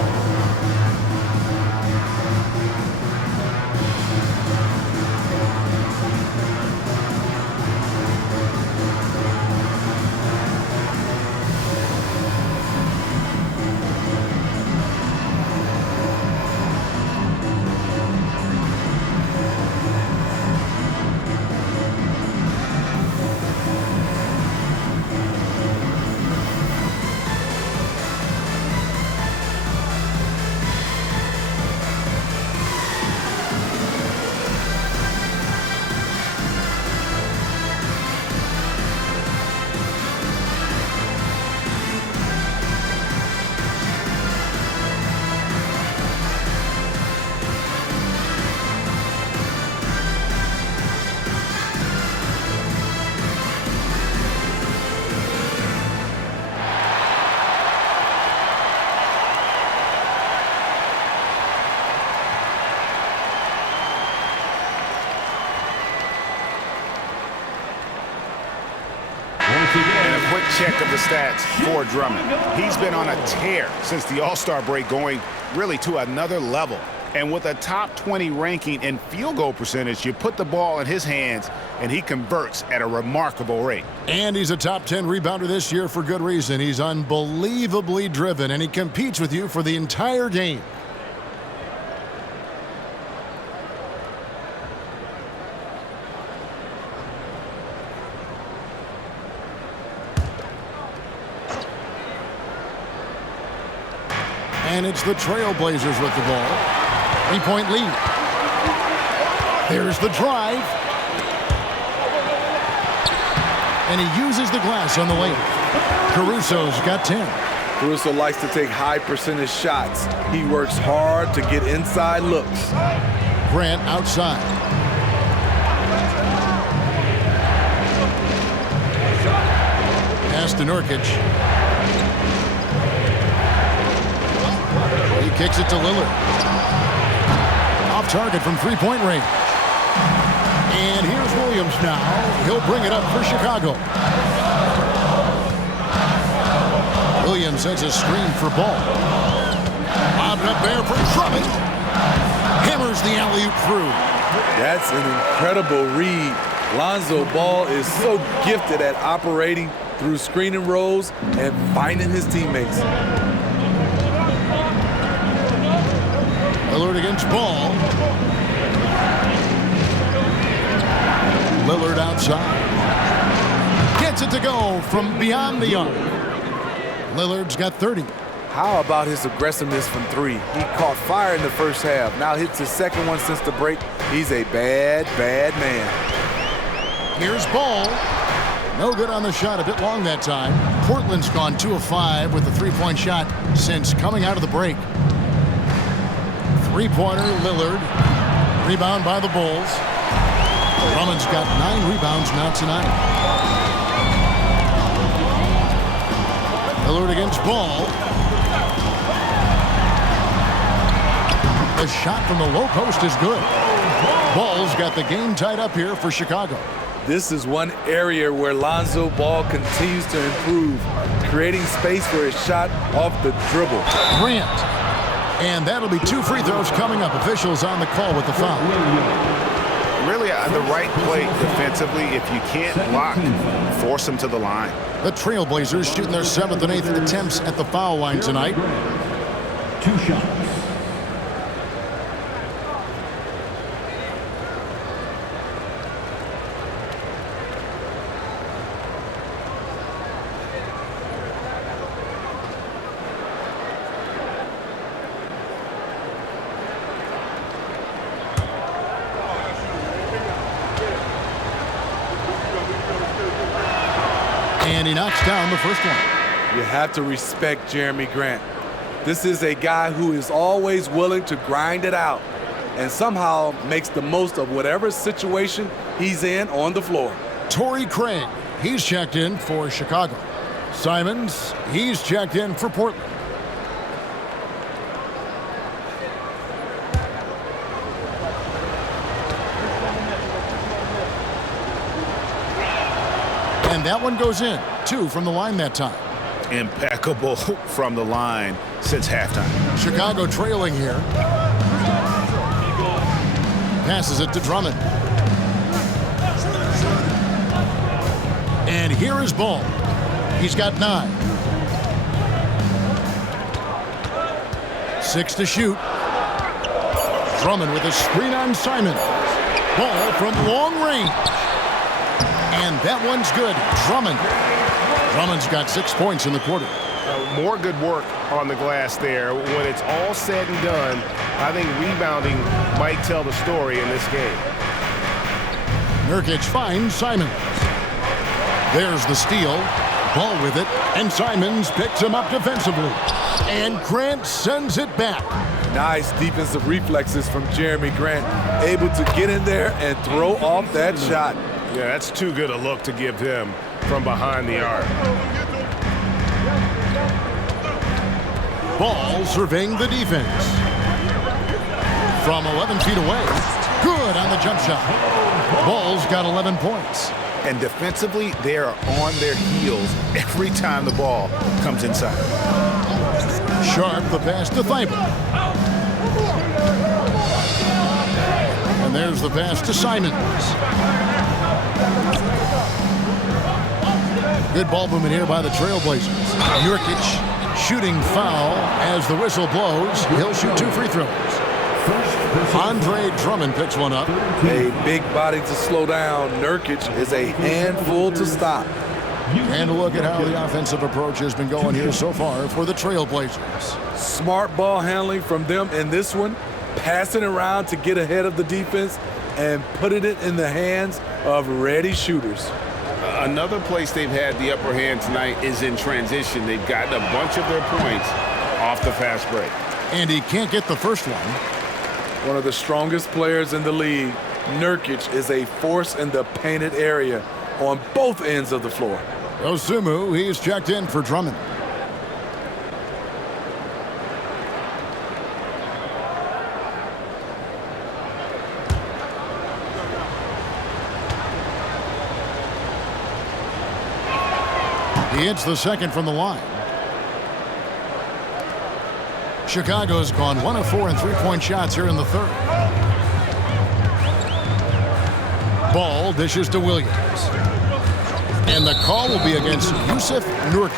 And a quick check of the stats for Drummond. He's been on a tear since the All-Star break, going really to another level. And with a top 20 ranking in field goal percentage, you put the ball in his hands, and he converts at a remarkable rate. And he's a top 10 rebounder this year for good reason. He's unbelievably driven, and he competes with you for the entire game. And it's the Trailblazers with the ball. 3-point lead. There's the drive. And he uses the glass on the lane. Caruso's got 10. Caruso likes to take high percentage shots. He works hard to get inside looks. Grant outside. Pass to Nurkic. He kicks it to Lillard. Off target from three-point range. And here's Williams now. He'll bring it up for Chicago. Williams sends a screen for Ball. Lobbed up there for Drummond. Hammers the alley-oop through. That's an incredible read. Lonzo Ball is so gifted at operating through screening roles and finding his teammates. Lillard against Ball. Lillard outside. Gets it to go from beyond the arc. Lillard's got 30. How about his aggressiveness from three? He caught fire in the first half. Now hits his second one since the break. He's a bad, bad man. Here's Ball. No good on the shot. A bit long that time. Portland's gone 2 of 5 with a three-point shot since coming out of the break. Three-pointer, Lillard. Rebound by the Bulls. Drummond's got 9 rebounds now tonight. Lillard against Ball. The shot from the low post is good. Ball's got the game tied up here for Chicago. This is one area where Lonzo Ball continues to improve, creating space for his shot off the dribble. Grant. And that'll be 2 free throws coming up. Officials on the call with the foul. Really, the right play defensively. If you can't block, force them to the line. The Trailblazers shooting their 7th and 8th attempts at the foul line tonight. 2 shots. And he knocks down the first one. You have to respect Jeremy Grant. This is a guy who is always willing to grind it out and somehow makes the most of whatever situation he's in on the floor. Torrey Craig, he's checked in for Chicago. Simons, he's checked in for Portland. And that one goes in. 2 from the line that time. Impeccable from the line since halftime. Chicago trailing here. Passes it to Drummond. And here is Ball. He's got 9. 6 to shoot. Drummond with a screen on Simon. Ball from long range. And that one's good. Drummond's got 6 points in the quarter. More good work on the glass there. When it's all said and done, I think rebounding might tell the story in this game. Nurkic finds Simons. There's the steal. Ball with it. And Simons picks him up defensively. And Grant sends it back. Nice defensive reflexes from Jeremy Grant. Able to get in there and throw off that shot. Yeah, that's too good a look to give him from behind the arc. Ball surveying the defense. From 11 feet away. Good on the jump shot. Ball's got 11 points. And defensively, they are on their heels every time the ball comes inside. Sharp the pass to Thibault. there's the pass to Simons. Good ball movement here by the Trailblazers. Nurkic shooting foul as the whistle blows. He'll shoot 2 free throws. Andre Drummond picks one up. A big body to slow down. Nurkic is a handful to stop. And a look at how the offensive approach has been going here so far for the Trailblazers. Smart ball handling from them in this one. Passing around to get ahead of the defense and putting it in the hands of ready shooters. Another place they've had the upper hand tonight is in transition. They've gotten a bunch of their points off the fast break. And he can't get the first one. One of the strongest players in the league, Nurkic is a force in the painted area on both ends of the floor. Osumu, he's checked in for Drummond. He hits the second from the line. Chicago's gone 1 of 4 in three-point shots here in the third. Ball dishes to Williams. And the call will be against Yusuf Nurkic.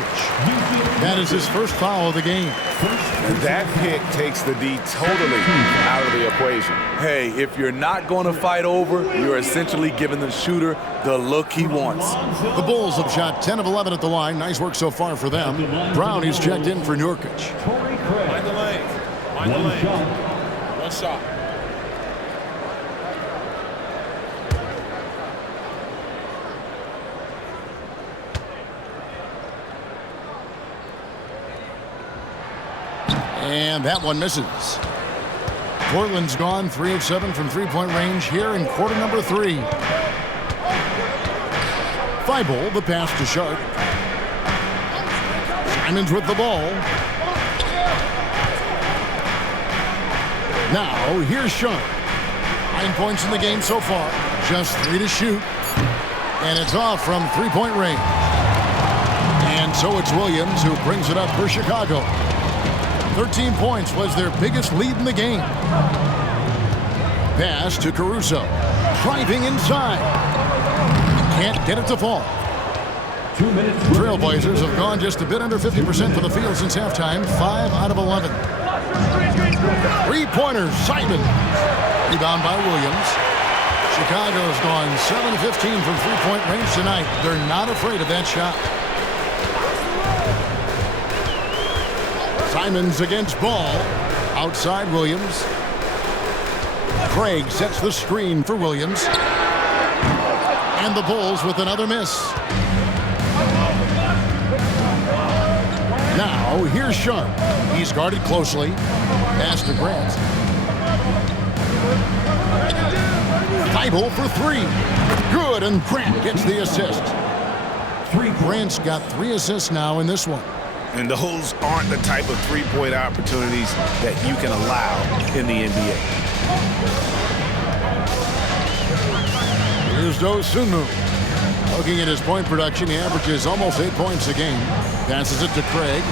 That is his first foul of the game. And that pick takes the D totally out of the equation. Hey, if you're not going to fight over, you're essentially giving the shooter the look he wants. The Bulls have shot 10 of 11 at the line. Nice work so far for them. Brown, he's checked in for Nurkic. Mind the lane. Mind the lane. One shot. And that one misses. Portland's gone 3 of 7 from three-point range here in quarter number 3. Thibault, the pass to Sharp. Simons with the ball. Now, here's Sharp. 9 points in the game so far. Just 3 to shoot. And it's off from three-point range. And so it's Williams who brings it up for Chicago. 13 points was their biggest lead in the game. Pass to Caruso. Driving inside. Can't get it to fall. 2 minutes. Trailblazers have gone just a bit under 50% from the field since halftime. 5 out of 11. Three-pointers, Simon. Rebound by Williams. Chicago's gone 7 of 15 from three-point range tonight. They're not afraid of that shot. Simons against Ball. Outside Williams. Craig sets the screen for Williams. And the Bulls with another miss. Now, here's Sharp. He's guarded closely. Pass to Grant. Thibault for 3. Good, and Grant gets the assist. Grant's got 3 assists now in this one. And those aren't the type of three-point opportunities that you can allow in the NBA. Here's Osunmu. Looking at his point production, he averages almost 8 points a game. Passes it to Craig.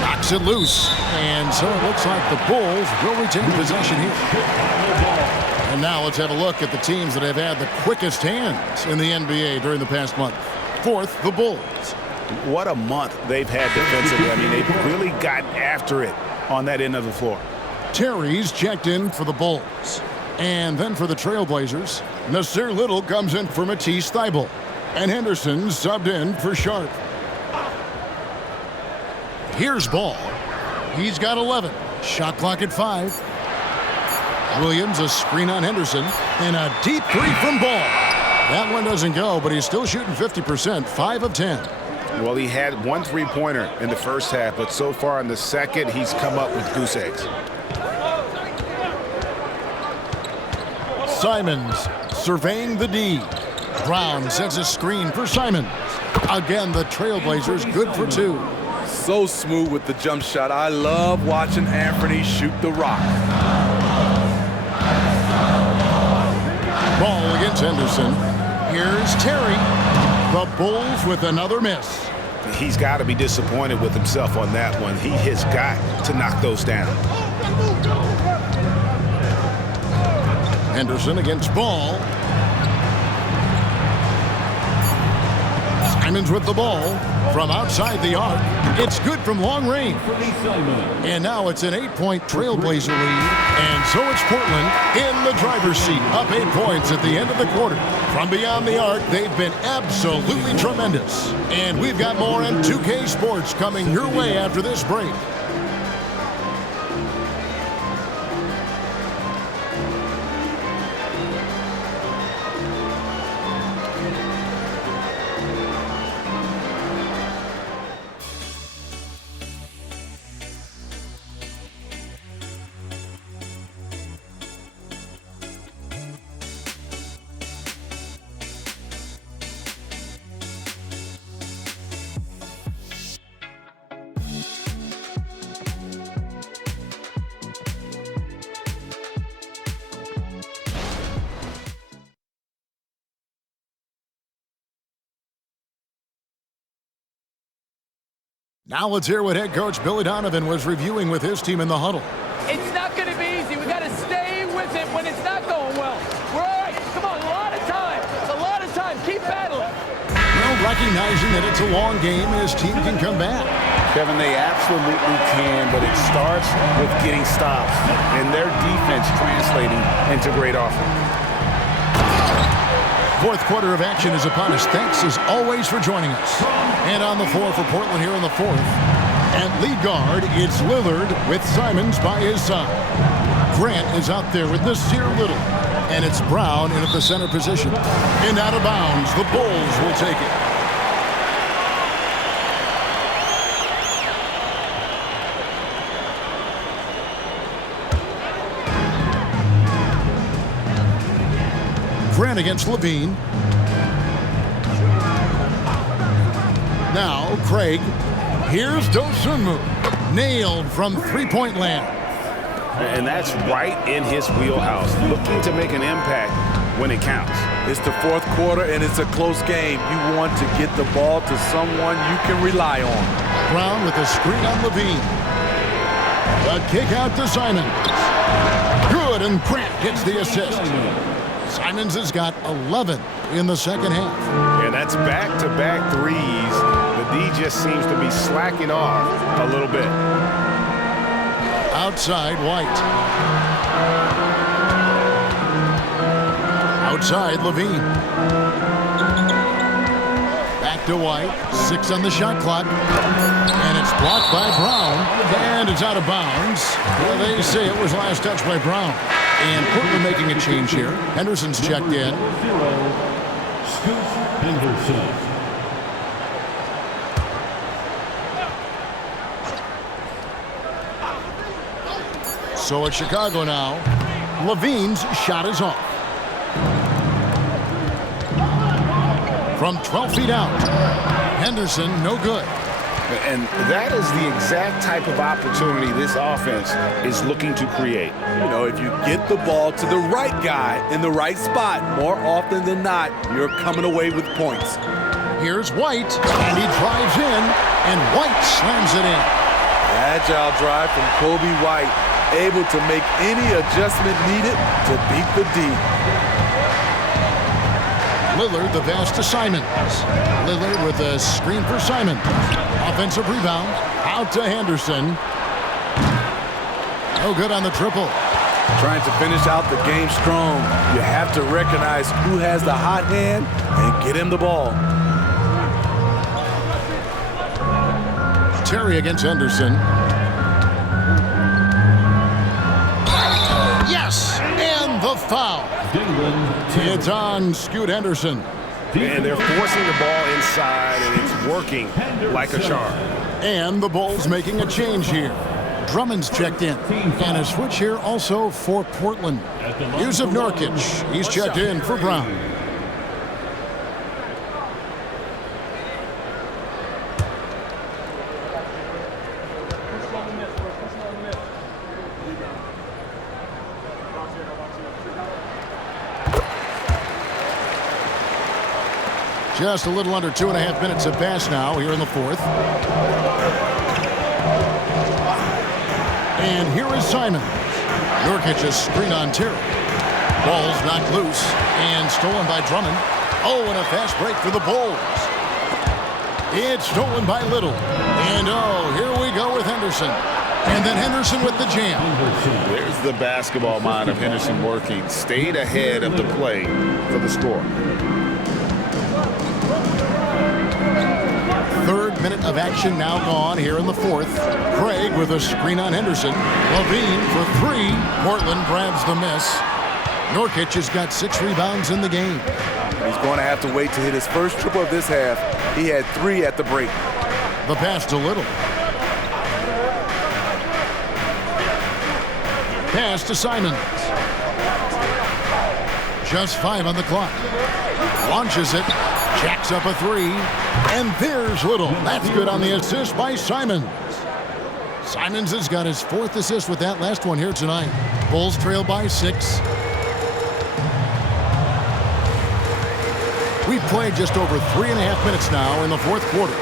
Knocks it loose. And so it looks like the Bulls will retain possession here. And now let's have a look at the teams that have had the quickest hands in the NBA during the past month. Fourth, the Bulls. What a month they've had defensively. I mean, they've really gotten after it on that end of the floor. Terry's checked in for the Bulls. And then for the Trailblazers, Nasir Little comes in for Matisse Thybulle. And Henderson subbed in for Sharp. Here's Ball. He's got 11. Shot clock at 5. Williams, a screen on Henderson. And a deep 3 from Ball. That one doesn't go, but he's still shooting 50%, 5 of 10. Well, he had 1 3-pointer in the first half, but so far in the second, he's come up with goose eggs. Simons surveying the D. Brown sets a screen for Simons. Again, the Trailblazers good for 2. So smooth with the jump shot. I love watching Anthony shoot the rock. Ball against Henderson. Here's Terry. The Bulls with another miss. He's got to be disappointed with himself on that one. He has got to knock those down. Henderson against Ball. Simons with the ball from outside the arc. It's good from long range. And now it's an 8-point Trailblazer lead. And so it's Portland in the driver's seat, up 8 points at the end of the quarter. From beyond the arc, they've been absolutely tremendous. And we've got more on 2K Sports coming your way after this break. Now let's hear what head coach Billy Donovan was reviewing with his team in the huddle. It's not going to be easy. We got to stay with it when it's not going well. We're all right. Come on, a lot of time. A lot of time. Keep battling. Well, recognizing that it's a long game, his team can come back. Kevin, they absolutely can, but it starts with getting stops and their defense translating into great offense. Fourth quarter of action is upon us. Thanks as always for joining us. And on the floor for Portland here in the fourth. At lead guard, it's Lillard with Simons by his side. Grant is out there with Nasir Little. And it's Brown in at the center position. And out of bounds, the Bulls will take it. Grant against Levine. Now Craig. Here's Dosunmu. Nailed from three-point land. And that's right in his wheelhouse. Looking to make an impact when it counts. It's the fourth quarter and it's a close game. You want to get the ball to someone you can rely on. Brown with a screen on Levine. A kick out to Simons. Good, and Grant gets the assist. Simons has got 11 in the second half. And that's back-to-back threes. The D just seems to be slacking off a little bit. Outside, White. Outside, Levine. Back to White. 6 on the shot clock. And it's blocked by Brown. And it's out of bounds. Well, they say it was last touch by Brown. And Portland making a change here. Henderson's checked in. Scoot Henderson. So it's Chicago now. Levine's shot is off. From 12 feet out. Henderson, no good. And that is the exact type of opportunity this offense is looking to create. You know, if you get the ball to the right guy in the right spot, more often than not, you're coming away with points. Here's White, and he drives in, and White slams it in. Agile drive from Kobe White, able to make any adjustment needed to beat the D. Lillard, the pass to Simons. Lillard with a screen for Simons. Offensive rebound, out to Henderson. No good on the triple. Trying to finish out the game strong. You have to recognize who has the hot hand and get him the ball. Terry against Henderson. Yes, and the foul. It's on Scoot Henderson. And they're forcing the ball inside, and it's working like a charm. And the Bulls making a change here. Drummond's checked in. And a switch here also for Portland. Yusuf Nurkic, he's checked in for Brown. Just a little under 2.5 minutes have passed now here in the fourth. And here is Simons. Nurkic's screen on Terry. Ball's knocked loose and stolen by Drummond. Oh, and a fast break for the Bulls. It's stolen by Little. And oh, here we go with Henderson. And then Henderson with the jam. There's the basketball mind of Henderson working. Stayed ahead of the play for the score. Third minute of action now gone here in the fourth. Craig with a screen on Henderson. Levine for three. Portland grabs the miss. Nurkic has got 6 rebounds in the game. He's going to have to wait to hit his first triple of this half. He had 3 at the break. The pass to Little. Pass to Simons. Just 5 on the clock. Launches it. Jacks up a 3. And there's Little. That's good on the assist by Simons. Simons has got his 4th assist with that last one here tonight. Bulls trail by 6. We've played just over 3.5 minutes now in the fourth quarter.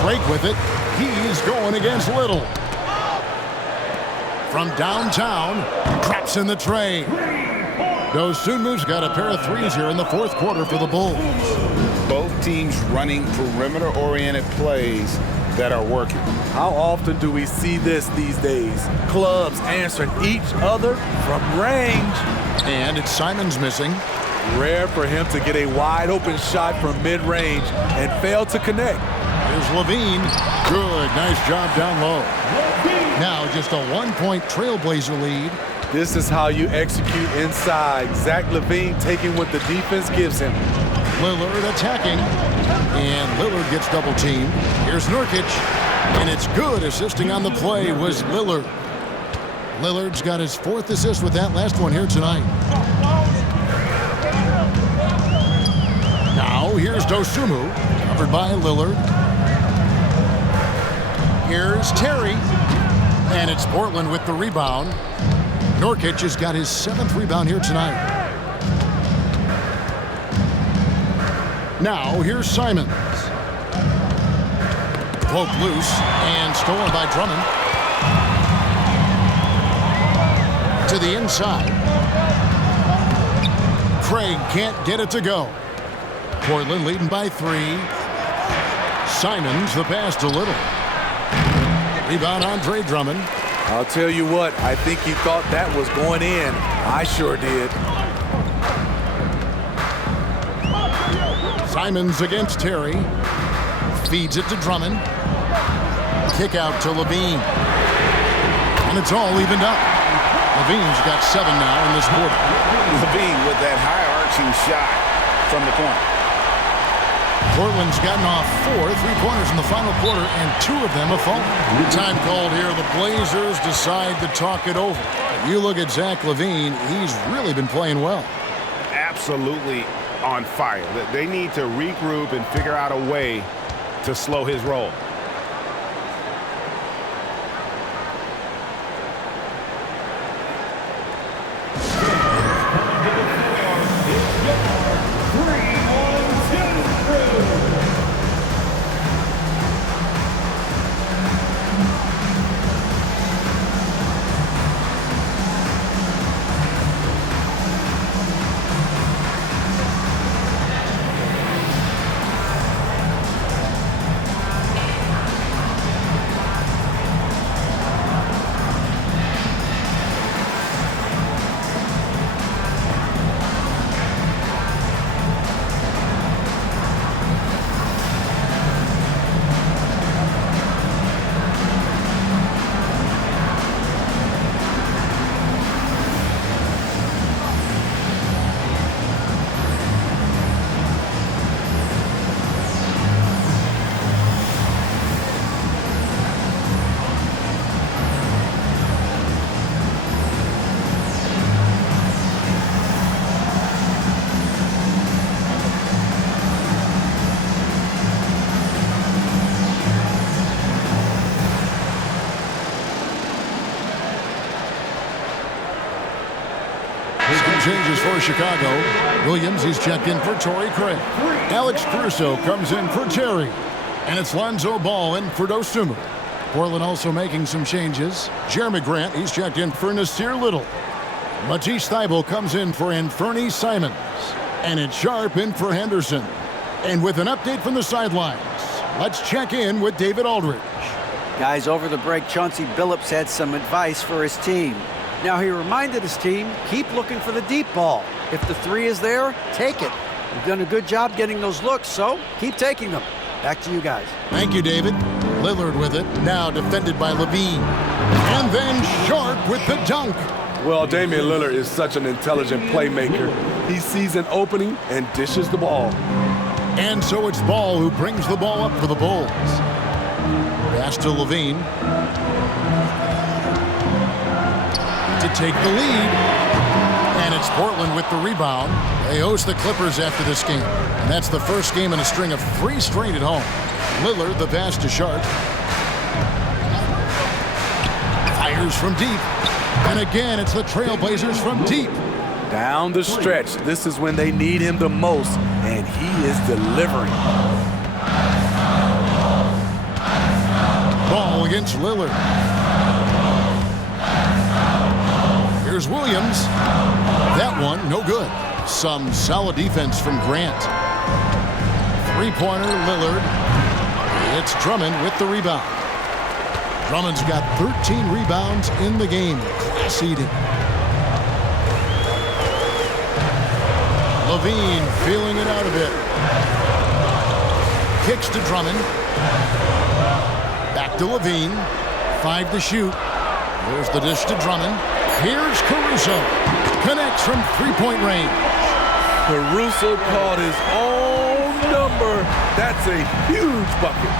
Craig with it. He's going against Little. From downtown, drops in the tray. Dosunmu's got a pair of 3s here in the fourth quarter for the Bulls. Both teams running perimeter-oriented plays that are working. How often do we see this these days? Clubs answering each other from range. And it's Simons missing. Rare for him to get a wide-open shot from mid-range and fail to connect. Here's Levine. Good, nice job down low. Now just a 1-point Trailblazer lead. This is how you execute inside. Zach LaVine taking what the defense gives him. Lillard attacking. And Lillard gets double teamed. Here's Nurkic. And it's good. Assisting on the play was Lillard. Lillard's got his 4th assist with that last one here tonight. Now here's Dosunmu, covered by Lillard. Here's Terry. And it's Portland with the rebound. Nurkic has got his 7th rebound here tonight. Now here's Simons. Poked loose and stolen by Drummond. To the inside. Craig can't get it to go. Portland leading by 3. Simons the pass to Little. Rebound Andre Drummond. I'll tell you what, I think he thought that was going in. I sure did. Simons against Terry. Feeds it to Drummond. Kick out to Levine. And it's all evened up. Levine's got 7 now in this quarter. Levine with that high-arching shot from the corner. Portland's gotten off 4 3-pointers in the final quarter, and 2 of them have fallen. Time called here. The Blazers decide to talk it over. You look at Zach LaVine, he's really been playing well. Absolutely on fire. They need to regroup and figure out a way to slow his roll. Changes for Chicago. Williams, he's checked in for Torrey Craig. Alex Caruso comes in for Terry. And it's Lonzo Ball in for Dosunmu. Portland also making some changes. Jeremy Grant, he's checked in for Nasir Little. Matisse Thybulle comes in for Anfernee Simons. And it's Sharp in for Henderson. And with an update from the sidelines, let's check in with David Aldridge. Guys, over the break, Chauncey Billups had some advice for his team. Now, he reminded his team, keep looking for the deep ball. If the three is there, take it. You've done a good job getting those looks, so keep taking them. Back to you guys. Thank you, David. Lillard with it, now defended by Levine. And then Sharp with the dunk. Well, Damian Lillard is such an intelligent playmaker. He sees an opening and dishes the ball. And so it's Ball who brings the ball up for the Bulls. Pass to Levine. To take the lead. And it's Portland with the rebound. They host the Clippers after this game. And that's the first game in a string of 3 straight at home. Lillard, the pass to Sharp. Fires from deep. And again, it's the Trailblazers from deep. Down the stretch, this is when they need him the most, and he is delivering. Ball against Lillard. Here's Williams. That one, no good. Some solid defense from Grant. Three-pointer, Lillard. It's Drummond with the rebound. Drummond's got 13 rebounds in the game. Class eating. Levine feeling it out a bit. Kicks to Drummond. Back to Levine. 5 to shoot. There's the dish to Drummond. Here's Caruso. Connects from three-point range. Caruso called his own number. That's a huge bucket.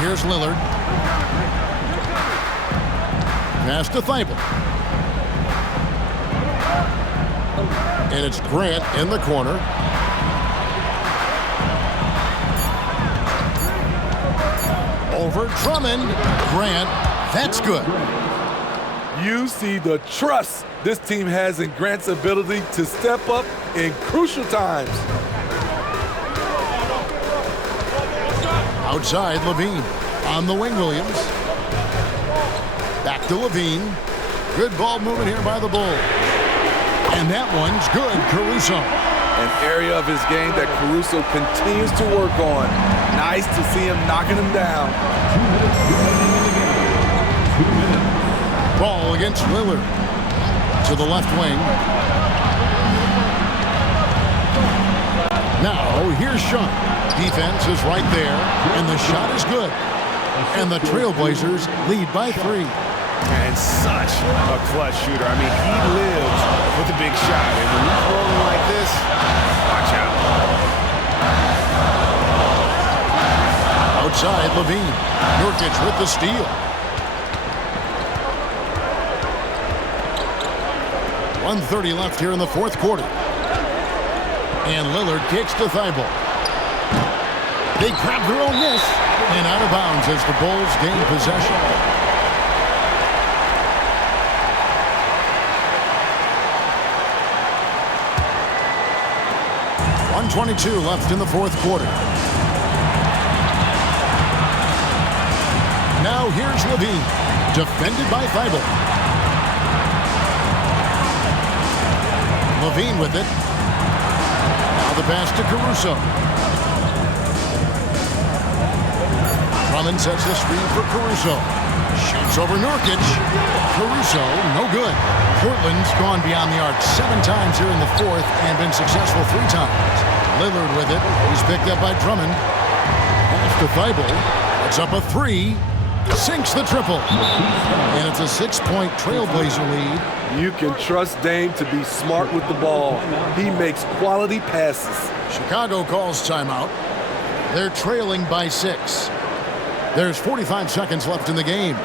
Here's Lillard. Pass to Thybulle. And it's Grant in the corner. Over Drummond. Grant, that's good. You see the trust this team has in Grant's ability to step up in crucial times. Outside, Levine. On the wing, Williams. Back to Levine. Good ball movement here by the Bulls. And that one's good, Caruso. An area of his game that Caruso continues to work on. Nice to see him knocking him down. Ball against Lillard. To the left wing. Now, here's Sharp. Defense is right there, and the shot is good. And the Trailblazers lead by 3. And such a clutch shooter. I mean, he lives with a big shot. And when he's rolling like this, watch out. Outside, Levine. Nurkic with the steal. 1:30 left here in the fourth quarter. And Lillard kicks to Thybulle. They grab their own miss. And out of bounds as the Bulls gain possession. .122 left in the fourth quarter. Now here's Levine. Defended by Thybulle. Levine with it. Now the pass to Caruso. Drummond sets the screen for Caruso. Shoots over Nurkic. Caruso, no good. Portland's gone beyond the arc 7 times here in the fourth and been successful 3 times. Lillard with it. He's picked up by Drummond. Off to Thybulle. It's up a 3. Sinks the triple. And it's a 6-point Trailblazer lead. You can trust Dame to be smart with the ball. He makes quality passes. Chicago calls timeout. They're trailing by 6. There's 45 seconds left in the game.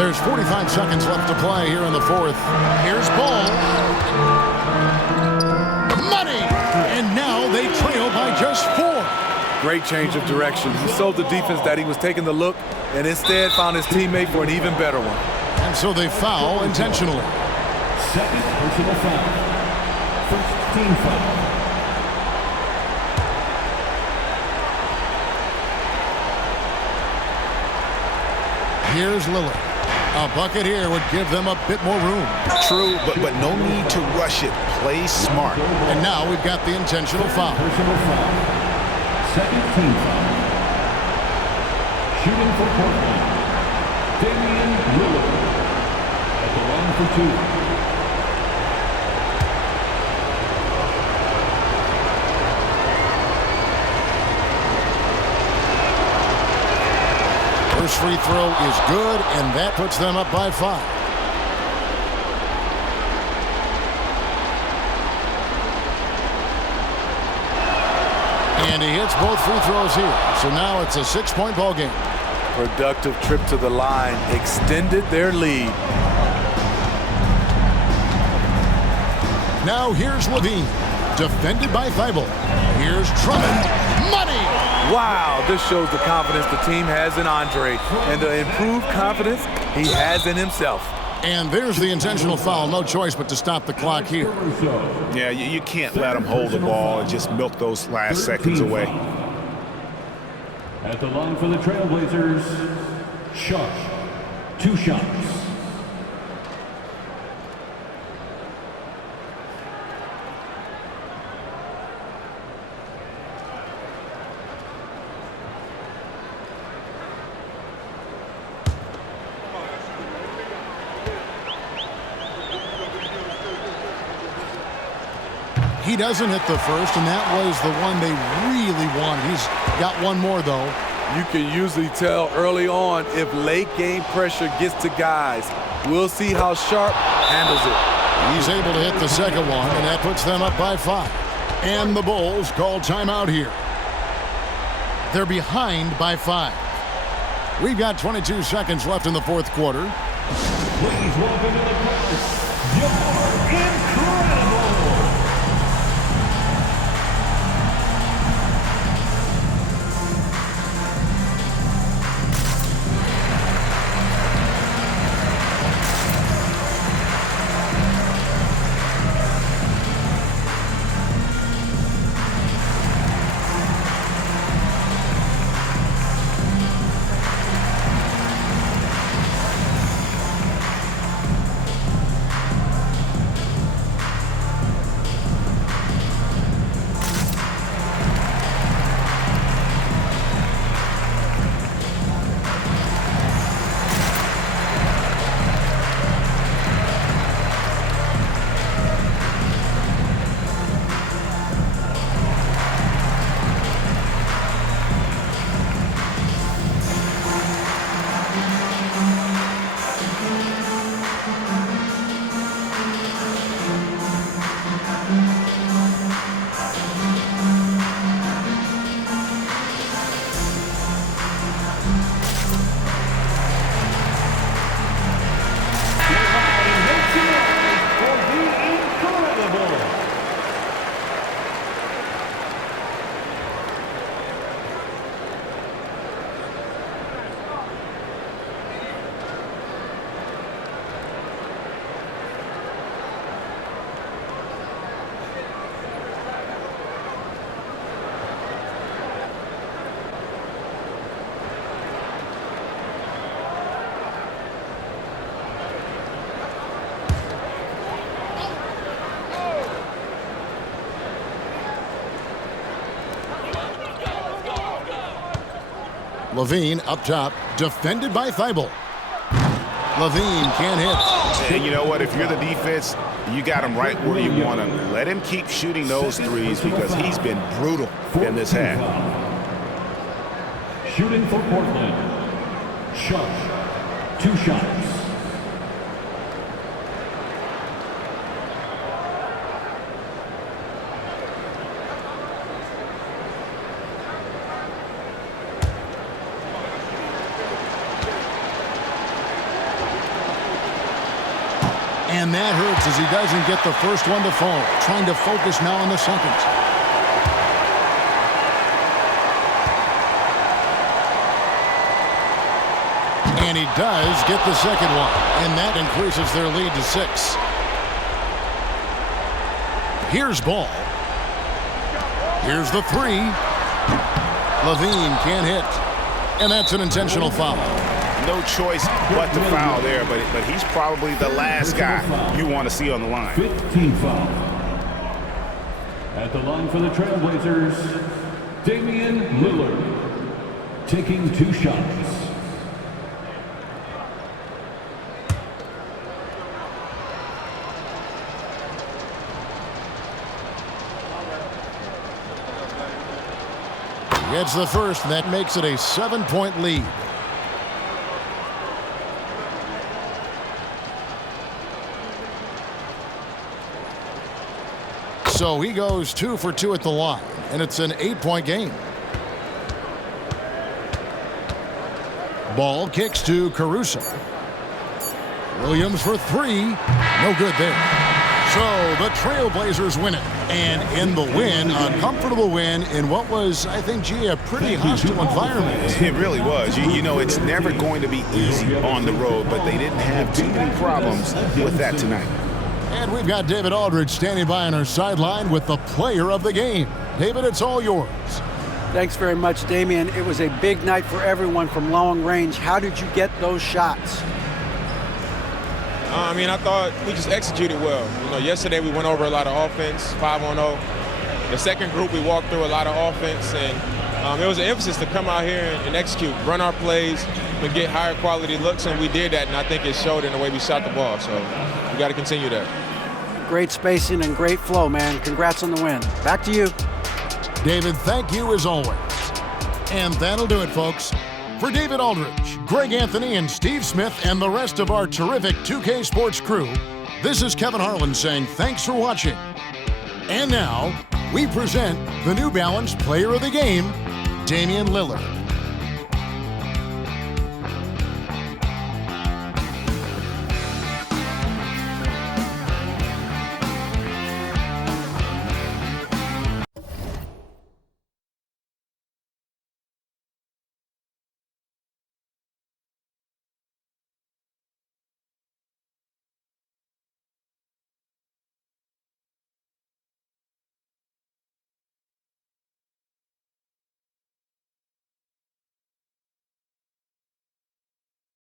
There's 45 seconds left to play here in the fourth. Here's ball. Money! And now they trail by just 4. Great change of direction. He sold the defense that he was taking the look and instead found his teammate for an even better one. And so they foul intentionally. Second personal foul. First team foul. Here's Lillard. A bucket here would give them a bit more room. True, but no need to rush it. Play smart. And now we've got the intentional foul. Personal foul. Second team foul. Shooting for Portland. Damian Lillard. At the line for 2. First free throw is good, and that puts them up by 5. And he hits both free throws here. So now it's a 6-point ball game. Productive trip to the line extended their lead. Now here's Levine, defended by Thibault. Here's Drummond. Money! Wow, this shows the confidence the team has in Andre and the improved confidence he has in himself. And there's the intentional foul. No choice but to stop the clock here. Yeah, you can't let him hold the ball and just milk those last seconds away. At the line for the Trailblazers, Sharp. 2 shots. He doesn't hit the first, and that was the one they really wanted. He's got one more, though. You can usually tell early on if late game pressure gets to guys. We'll see how Sharp handles it. He's able to hit the second one, and that puts them up by 5. And the Bulls call timeout here. They're behind by 5. We've got 22 seconds left in the fourth quarter. Please welcome to the court, you're incredible. Levine up top, defended by Thibault. Levine can't hit. And you know what? If you're the defense, you got him right where you want him. Let him keep shooting those threes because he's been brutal in this half. Shooting for Portland, Sharp. 2 shots. And that hurts as he doesn't get the first one to fall. Trying to focus now on the second. And he does get the second one. And that increases their lead to 6. Here's ball. Here's the 3. Levine can't hit. And that's an intentional foul. No choice but to foul there, but he's probably the last guy you want to see on the line. 15 foul. At the line for the Trailblazers, Damian Lillard, taking 2 shots. Gets the first, and that makes it a 7-point lead. So he goes 2 for 2 at the line, and it's an 8-point game. Ball kicks to Caruso. Williams for 3. No good there. So the Trailblazers win it. And in the win, a comfortable win in what was, I think, G, a pretty hostile environment. It really was. You know, it's never going to be easy on the road, but they didn't have too many problems with that tonight. And we've got David Aldridge standing by on our sideline with the player of the game. David, it's all yours. Thanks very much, Damian. It was a big night for everyone from long range. How did you get those shots? I mean, I thought we just executed well. You know, yesterday we went over a lot of offense, 5-on-0. The second group, we walked through a lot of offense, and it was an emphasis to come out here and execute, run our plays, and get higher quality looks, and we did that, and I think it showed in the way we shot the ball. So we got to continue that. Great spacing and great flow, man. Congrats on the win. Back to you. David, thank you as always. And that'll do it, folks. For David Aldridge, Greg Anthony, and Steve Smith, and the rest of our terrific 2K Sports crew, this is Kevin Harlan saying thanks for watching. And now, we present the New Balance Player of the Game, Damian Lillard.